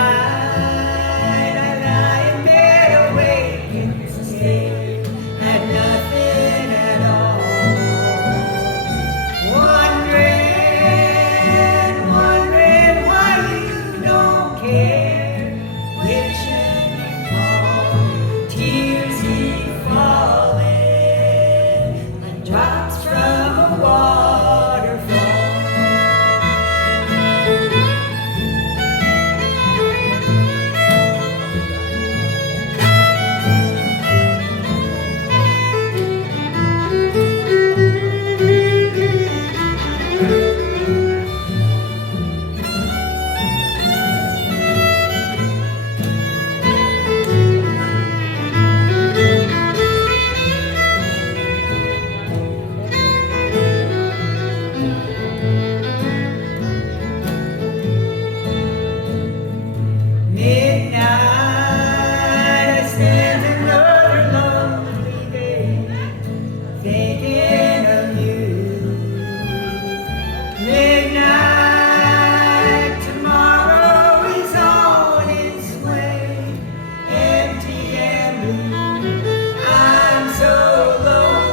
I lie in bed awake and stay at nothing at all. Wondering why you don't care, wishing you call. Tears keep falling like drops from a waterfall. Midnight, I stand another lonely day, thinking of you. Midnight, tomorrow is on its way, empty and blue. I'm so lonely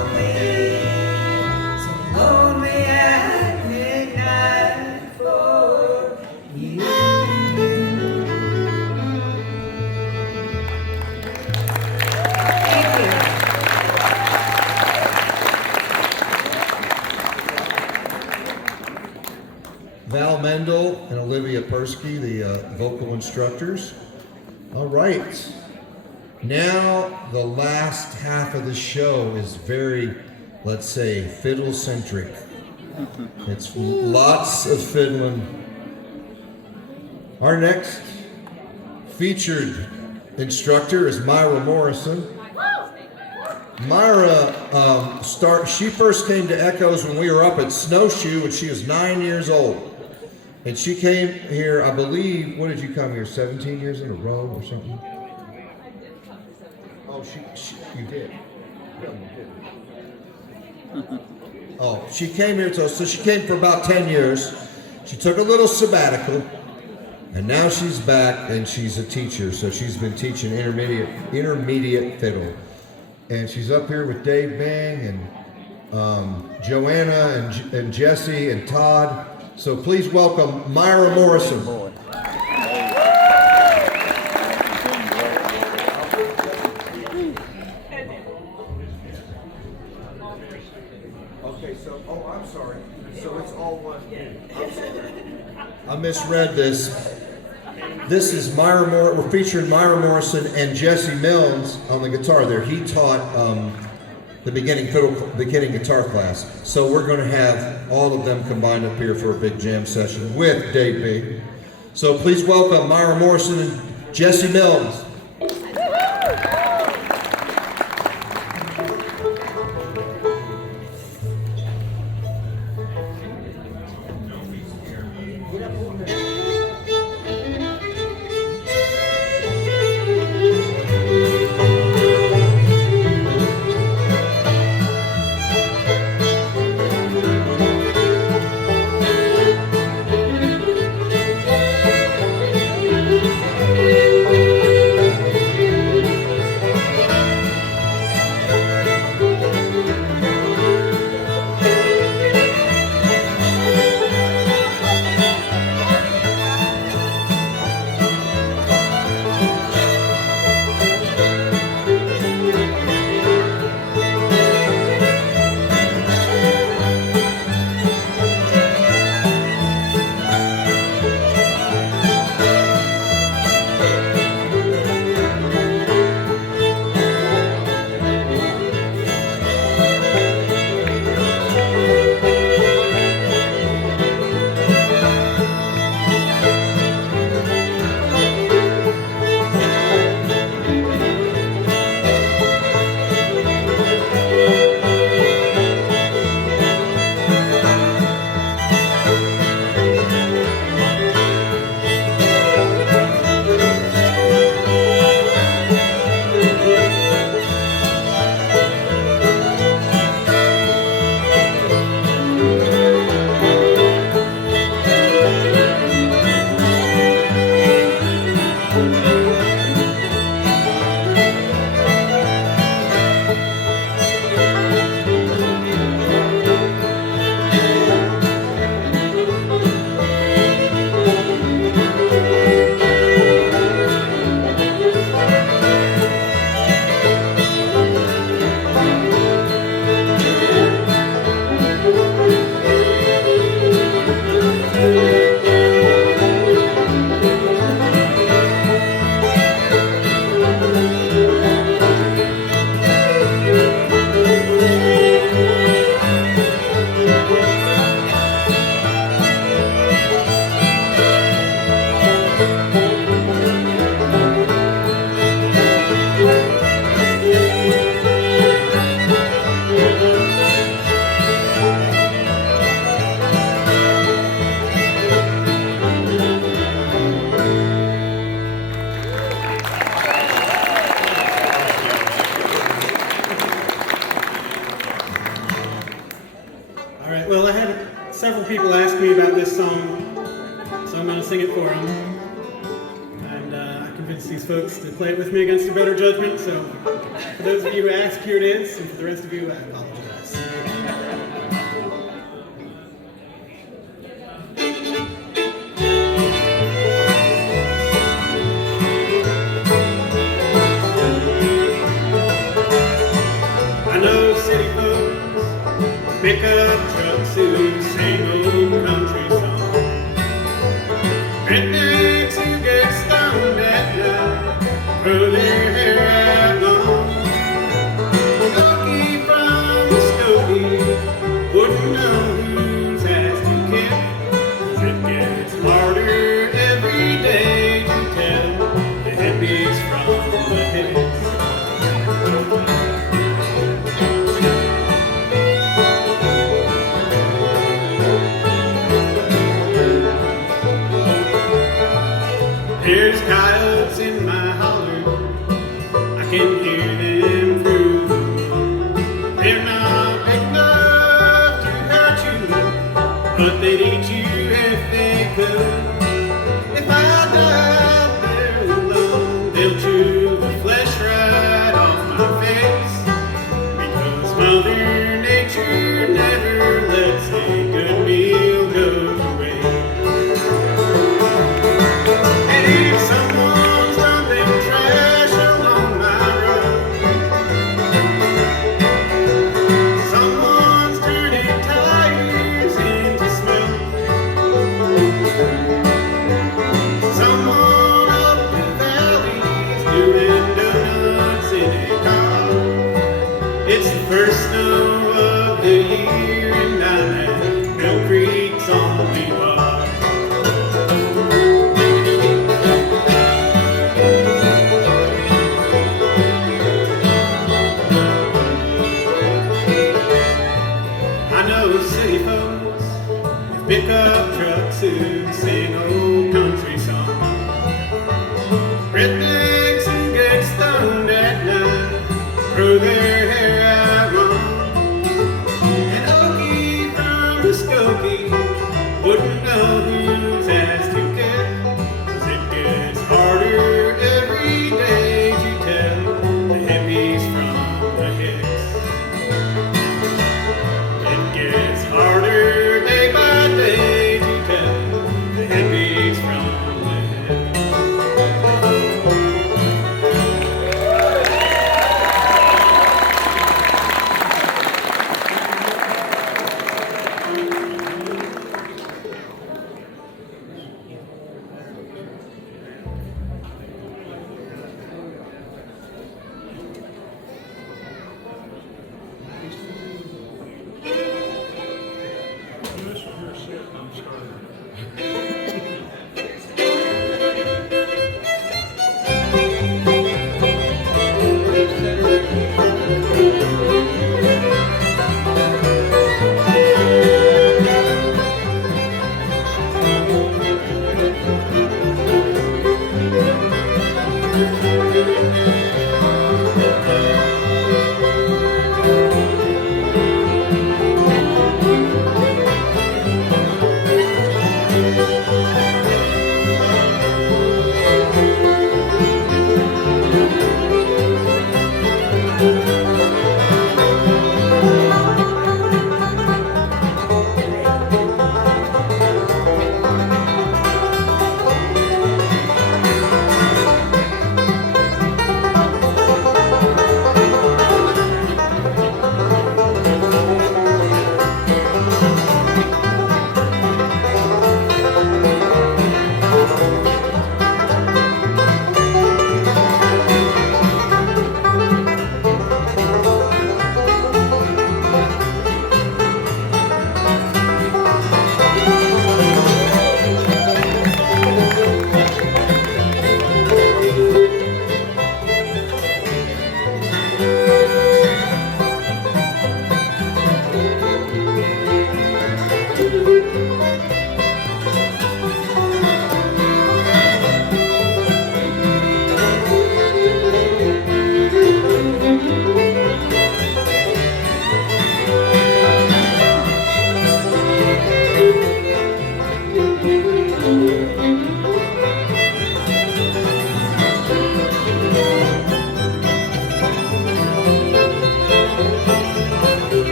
at midnight for you. Val Mendel and Olivia Persky, the vocal instructors. All right. Now the last half of the show is very, let's say, fiddle-centric. It's lots of fiddling. Our next featured instructor is Myra Morrison. Myra, she first came to Echoes when we were up at Snowshoe when she was 9 years old. And she came here, I believe, what did you come here, 17 years in a row or something? Oh, you did. Oh, she came here, so she came for about 10 years. She took a little sabbatical, and now she's back, and she's a teacher. So she's been teaching intermediate fiddle. And she's up here with Dave Bang and Joanna and Jesse and Todd. So please welcome Myra Morrison. Okay, so, I'm sorry. So it's all one. I'm sorry. I misread this. This is we're featuring Myra Morrison and Jesse Milnes on the guitar there. He taught the beginning guitar class. So we're going to have all of them combined up here for a big jam session with Dave B. So please welcome Myra Morrison and Jesse Milnes. several people asked me about this song, so I'm going to sing it for them. And I convinced these folks to play it with me against a better judgment, so for those of you who asked, here it is, and for the rest of you, I apologize. I know city folks pick up trucks who sing old country songs. Rednecks who get stoned at night, curl their hair out long. Lucky from the Skokie wouldn't know whose ass to kick, 'cause it gets harder every day to tell There's coyotes in my holler, I can hear them through the moon. They're not big enough to hurt you, but they'd eat you if they could. If I die out there alone, they'll chew the flesh right off my face, because Mother Nature never lets a good meal go to waste. If someone's dumping trash along my road, someone's turning tires into smoke, someone up the valley's doing donuts in a car. It's the first snow of the year and I'm at Mill Creek's on the bar. I know city folks with pickup trucks who sing old country songs. Rednecks who get stoned at night, grow their hair out long. And Okie from Muskogee wouldn't know whose ass to get, 'cause it gets harder every day to tell the hippies from the hicks. It gets harder day by day to tell the hippies from the hicks.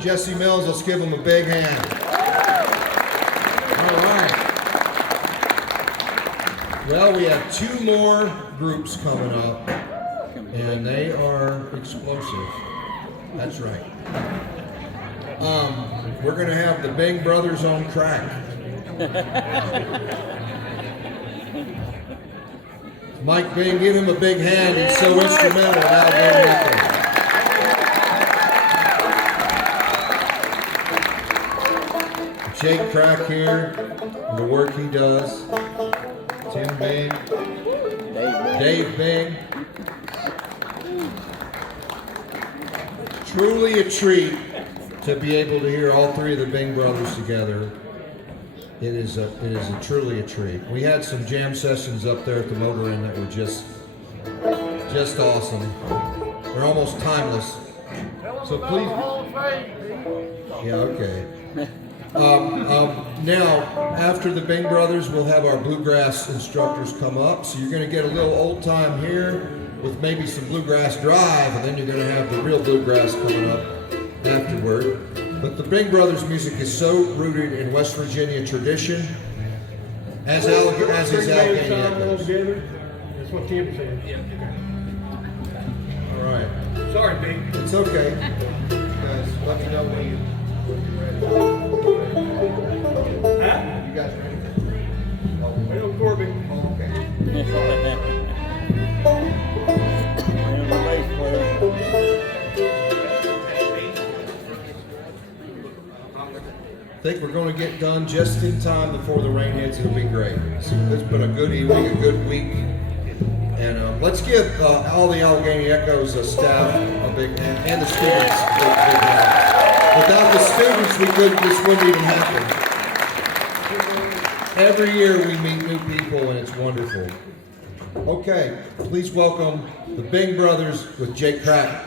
Jesse Mills. Let's give him a big hand. All right. Well, we have 2 more groups coming up, and they are explosive. That's right. We're going to have the Bing Brothers on crack. Mike Bing, give him a big hand. He's so instrumental in Allegheny Echo. Jake Crack here, and the work he does. Tim Bing, Dave Bing. Truly a treat to be able to hear all 3 of the Bing brothers together. It is truly a treat. We had some jam sessions up there at the Motor Inn that were just awesome. They're almost timeless. So please. Yeah, okay. Now, after the Bing brothers, we'll have our bluegrass instructors come up. So you're going to get a little old time here with maybe some bluegrass drive, and then you're going to have the real bluegrass coming up afterward. But the Bing Brothers music is so rooted in West Virginia tradition, as is Allegheny Echoes. That's what Tim said. All right. Sorry, Big. It's okay. Guys, let me know when you guys ready? Wait on Corbin. Oh, okay. I think we're going to get done just in time before the rain hits. It'll be great. So it's been a good evening, a good week. And let's give all the Allegheny Echoes staff a big hand, and the students a big hand. Without the students, this wouldn't even happen. Every year we meet new people, and it's wonderful. Okay, please welcome the Bing Brothers with Jake Crack.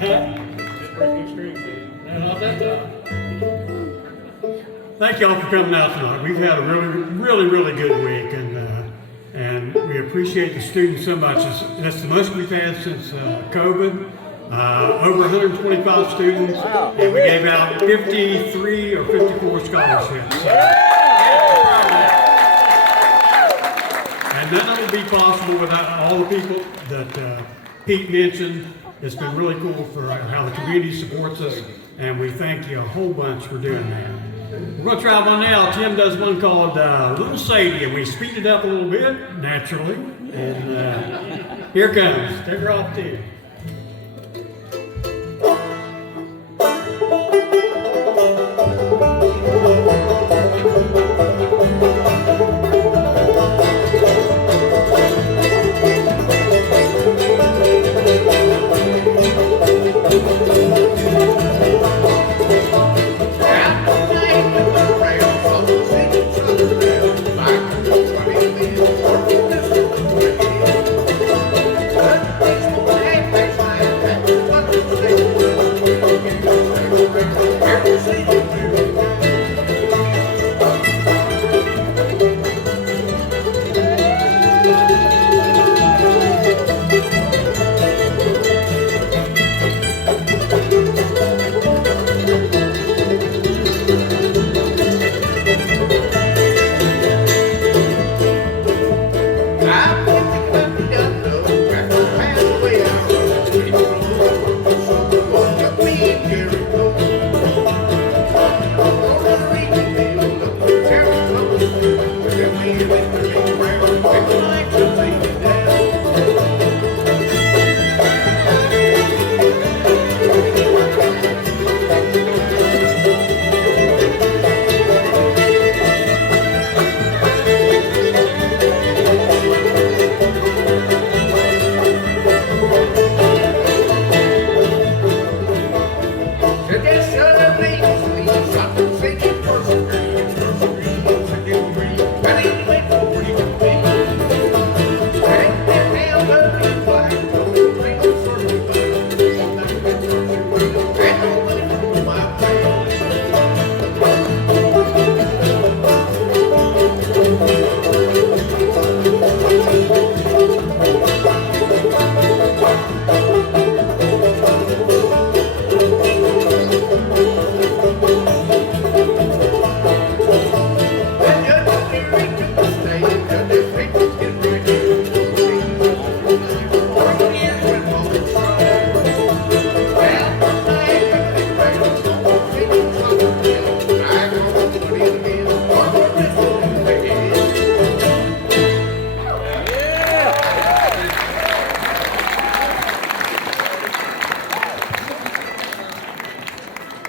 Thank y'all for coming out tonight. We've had a really good week, and we appreciate the students so much. That's the most we've had since COVID. Over 125 students, and we gave out 53 or 54 scholarships. And none of it would be possible without all the people that Pete mentioned. It's been really cool for how the community supports us, and we thank you a whole bunch for doing that. We're going to try one now. Tim does one called Little Sadie, and we speed it up a little bit, naturally. And here comes. Take her off, too.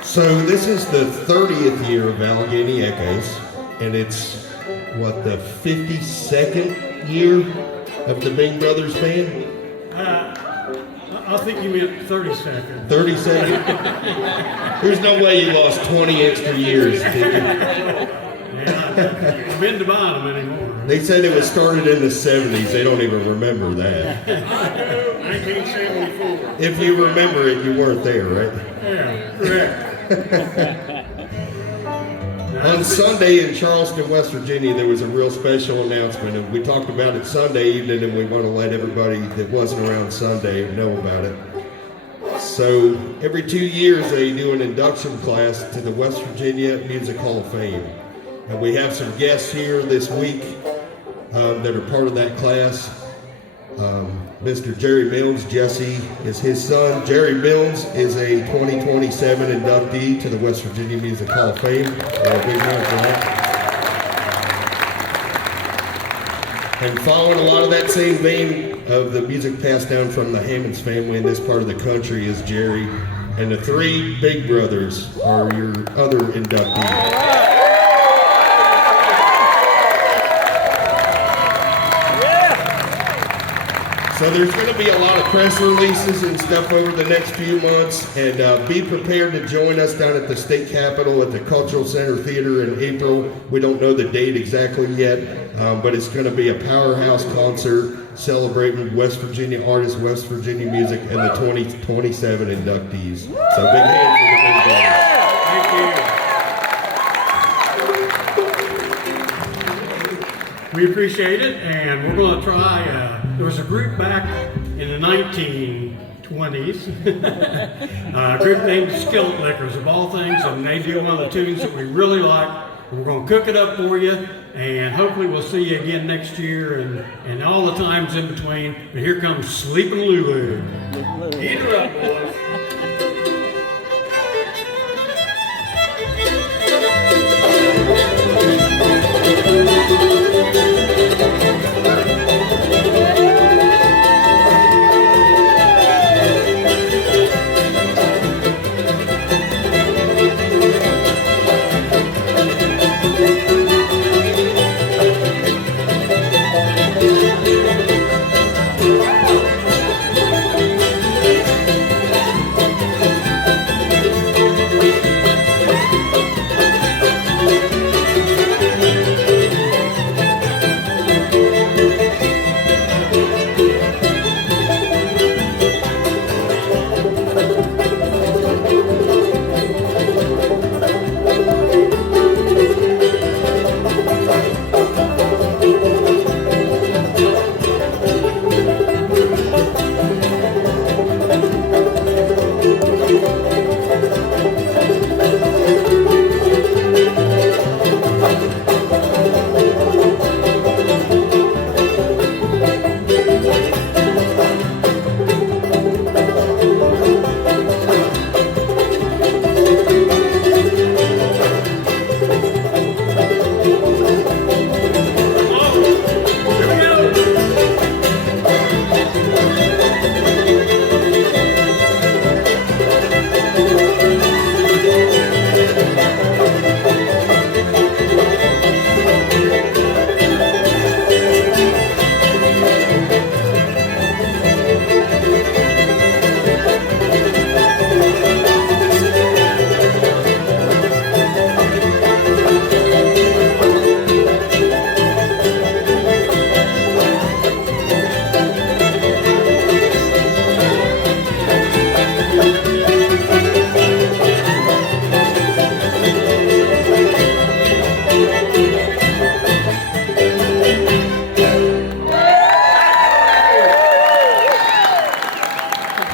So this is the 30th year of Allegheny Echoes, and it's, what, the 52nd year of the Bing Brothers Band? I think you meant 32nd. 32nd? There's no way you lost 20 extra years, did you? Yeah, I've been to bottom anymore. They said it was started in the 70s. They don't even remember that. 1974. If you remember it, you weren't there, right? Yeah, correct. On Sunday in Charleston, West Virginia, there was a real special announcement, and we talked about it Sunday evening, and we want to let everybody that wasn't around Sunday know about it. So every 2 years, they do an induction class to the West Virginia Music Hall of Fame, and we have some guests here this week that are part of that class. Mr. Jerry Mills, Jesse is his son. Jerry Mills is a 2027 inductee to the West Virginia Music Hall of Fame. Big round for that. And following a lot of that same vein of the music passed down from the Hammonds family in this part of the country is Jerry. And the three Big Brothers are your other inductees. So there's going to be a lot of press releases and stuff over the next few months, and be prepared to join us down at the state capitol at the Cultural Center Theater in April. We don't know the date exactly yet, but it's going to be a powerhouse concert. celebrating West Virginia artists, West Virginia music, and the 2027 inductees. So big hand for the Big Brothers. Thank you. We appreciate it, and we're going to try. There was a group back in the 1920s, a group named Skillet Lickers, of all things, and they do one of the tunes that we really like. We're going to cook it up for you, and hopefully we'll see you again next year and all the times in between. But here comes Sleepin' Lulu. Eat her up, boys.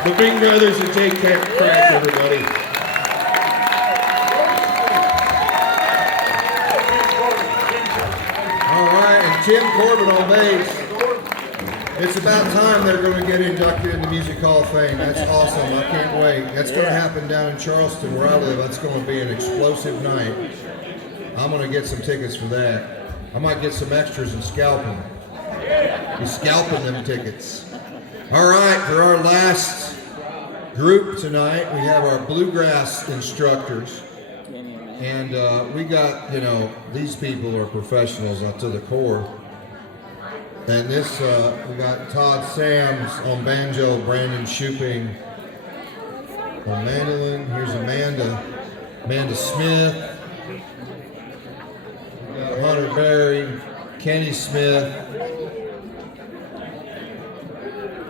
The Big Brothers and take crack, everybody. All right, and Tim Corbin on bass. It's about time they're going to get inducted in the Music Hall of Fame. That's awesome. I can't wait. That's going to happen down in Charleston where I live. That's going to be an explosive night. I'm going to get some tickets for that. I might get some extras and scalp them. Be scalping them tickets. All right, for our last group tonight, we have our bluegrass instructors. And we got, these people are professionals up to the core. And this, we got Todd Sams on banjo, Brandon Shooping on mandolin. Here's Amanda Smith. We got Hunter Berry, Kenny Smith.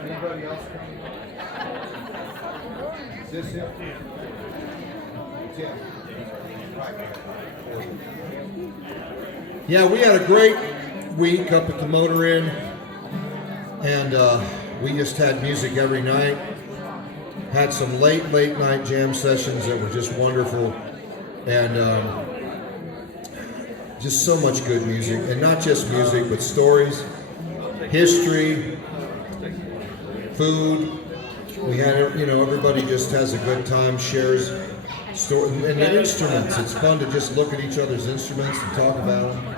Anybody else? Is this him? Yeah. Yeah, we had a great week up at the Motor Inn, and we just had music every night. Had some late night jam sessions that were just wonderful, and just so much good music, and not just music, but stories, history, food. We had, everybody just has a good time, shares story, and the instruments. It's fun to just look at each other's instruments and talk about them.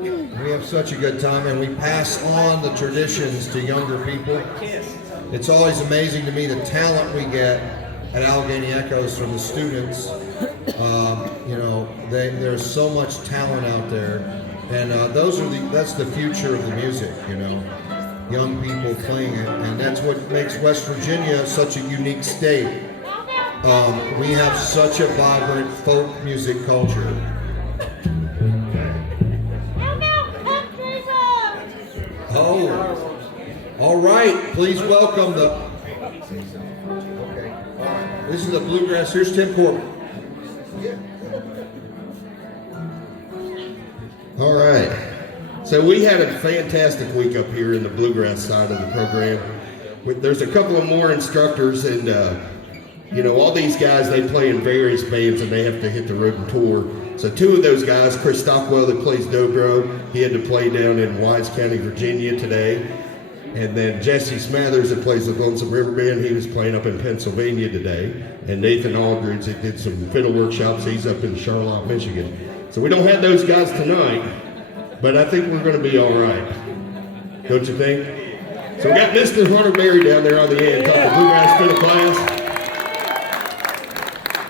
We have such a good time, and we pass on the traditions to younger people. It's always amazing to me the talent we get at Allegheny Echoes from the students. There's so much talent out there, and that's the future of the music. Young people playing it, and that's what makes West Virginia such a unique state. We have such a vibrant folk music culture. Oh, Please welcome this is the Bluegrass. Here's Tim Corbin. All right. So we had a fantastic week up here in the Bluegrass side of the program. There's a couple of more instructors, and all these guys, they play in various bands and they have to hit the road and tour. So two of those guys, Chris Stockwell that plays dobro, he had to play down in Wise County, Virginia today. And then Jesse Smathers that plays the Lonesome River Band, he was playing up in Pennsylvania today. And Nathan Aldridge that did some fiddle workshops, he's up in Charlotte, Michigan. So we don't have those guys tonight, but I think we're going to be all right. Don't you think? So we got Mr. Hunter Berry down there on the end, talking Bluegrass Fiddle class.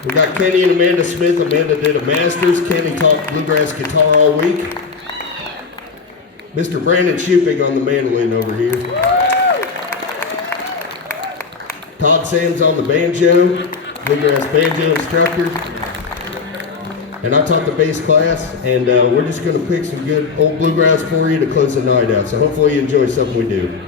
We got Kenny and Amanda Smith. Amanda did a master's. Kenny taught bluegrass guitar all week. Mr. Brandon Shuping on the mandolin over here. Todd Sam's on the banjo, bluegrass banjo instructor. And I taught the bass class, and we're just going to pick some good old bluegrass for you to close the night out. So hopefully you enjoy something we do.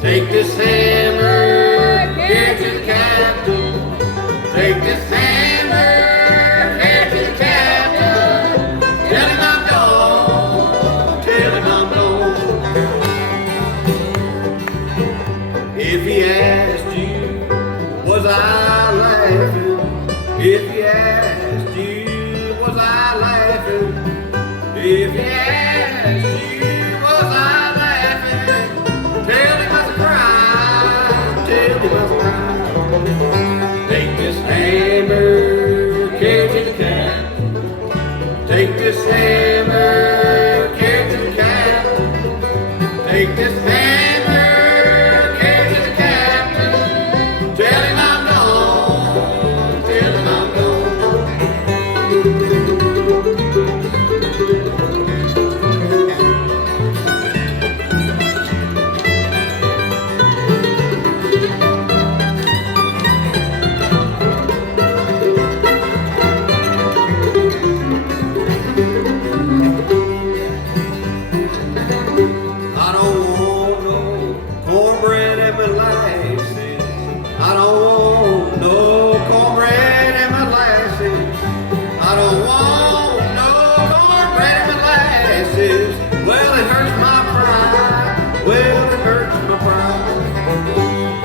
Take this hammer, here to the captain. Take this hammer, here to the captain. Tell him I'm gone, tell him I'm gone. If he asked you, was I laughing? If he asked you, was I laughing? If he asked you, take this hammer, carry to the captain. Take this hammer, carry to the captain. Take this hammer, carry to the captain. Tell him I'm gone, tell him I'm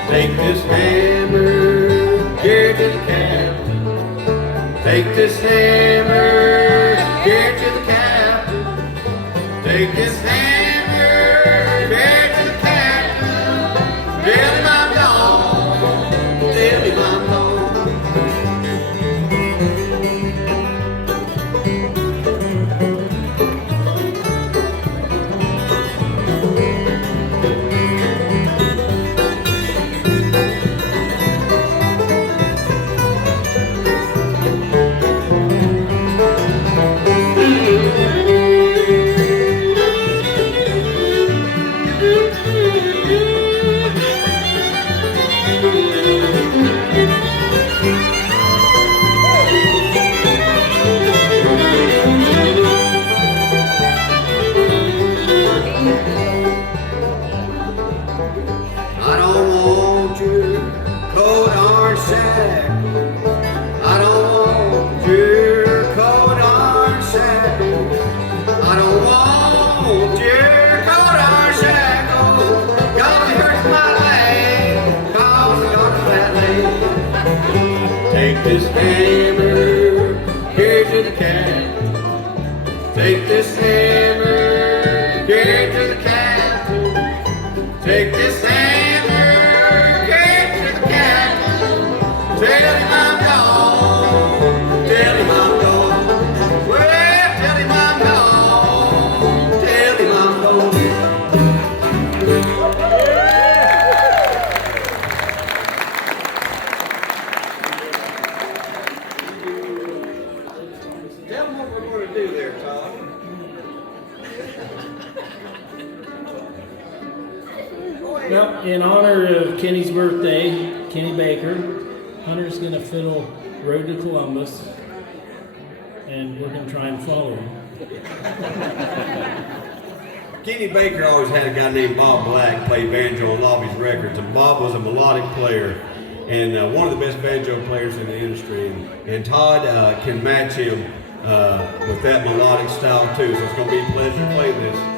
Take this hammer, here to the captain. Take this hammer, here to the captain. Take this hammer, here to the captain. Tell him I'm gone, tell him I'm this hammer, here to the captain. Take this hammer, here to the captain. Take this hammer, here to the captain. Tell him I'm gone, tell him I'm gone. Well, tell him I'm gone, tell him I'm gone. Well, in honor of Kenny's birthday, Kenny Baker, Hunter's going to fiddle Road to Columbus, and we're going to try and follow him. Kenny Baker always had a guy named Bob Black play banjo on all of his records, and Bob was a melodic player and one of the best banjo players in the industry. And Todd can match him with that melodic style too, so it's going to be a pleasure playing this.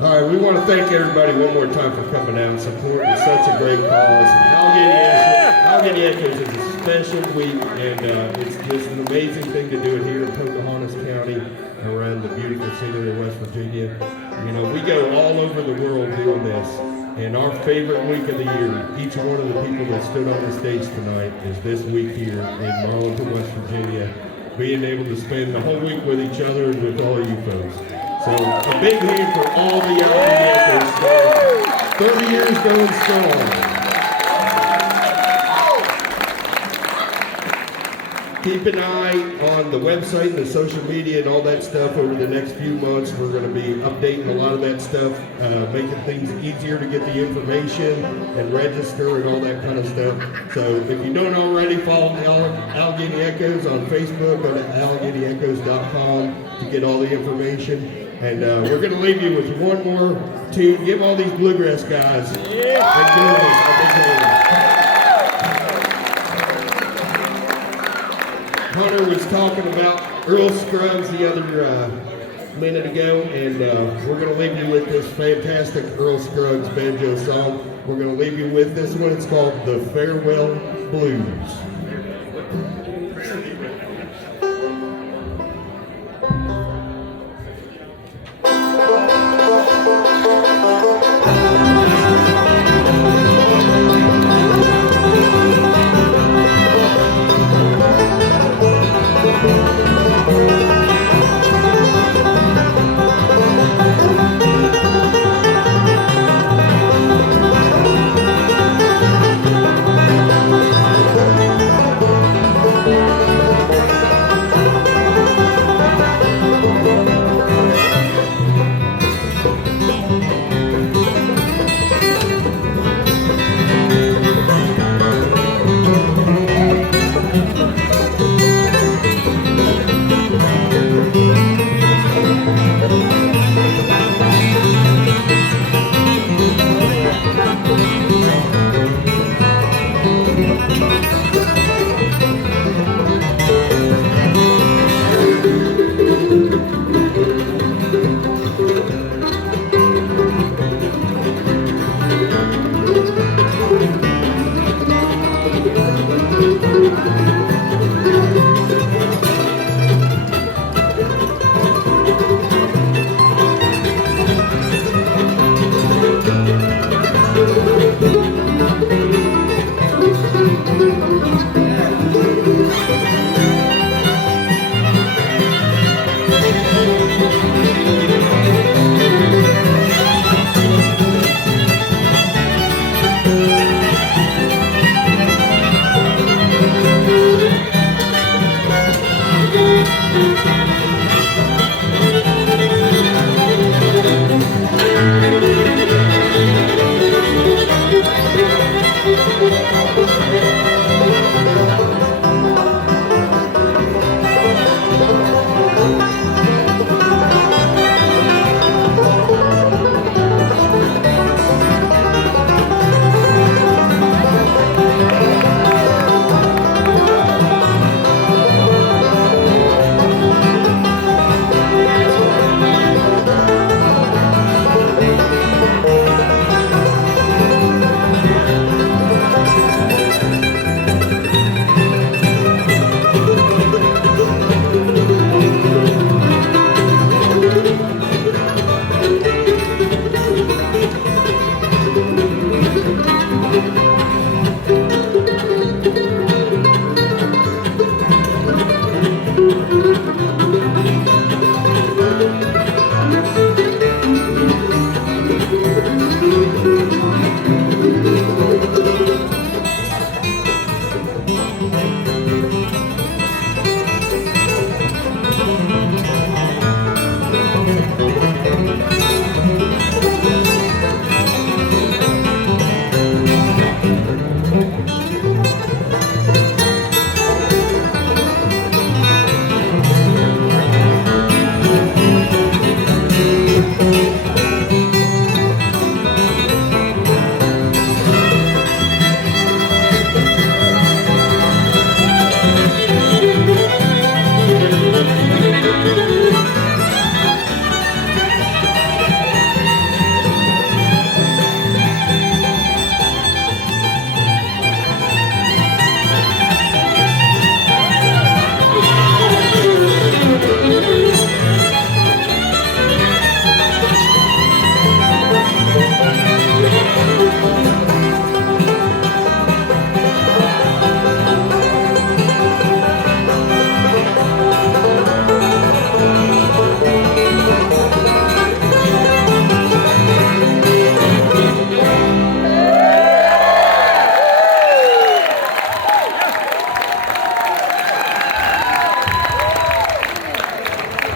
All right, we want to thank everybody one more time for coming out and supporting such a great cause. Allegheny Echoes is a special week, and it's just an amazing thing to do it here in Pocahontas County, around the beautiful scenery of West Virginia. You know, we go all over the world doing this, and our favorite week of the year, each one of the people that stood on the stage tonight, is this week here in Marlinton, West Virginia, being able to spend the whole week with each other and with all of you folks. So a big hand for all the Allegheny Echoes. 30 years going strong. Keep an eye on the website and the social media and all that stuff over the next few months. We're going to be updating a lot of that stuff, making things easier to get the information and register and all that kind of stuff. So if you don't already, follow Allegheny Echoes on Facebook. Go to AlleghenyEchoes.com to get all the information. And we're going to leave you with one more tune. Give all these bluegrass guys and girls a big hand. Hunter was talking about Earl Scruggs the other minute ago, and we're going to leave you with this fantastic Earl Scruggs banjo song. We're going to leave you with this one. It's called The Farewell Blues. Thank you.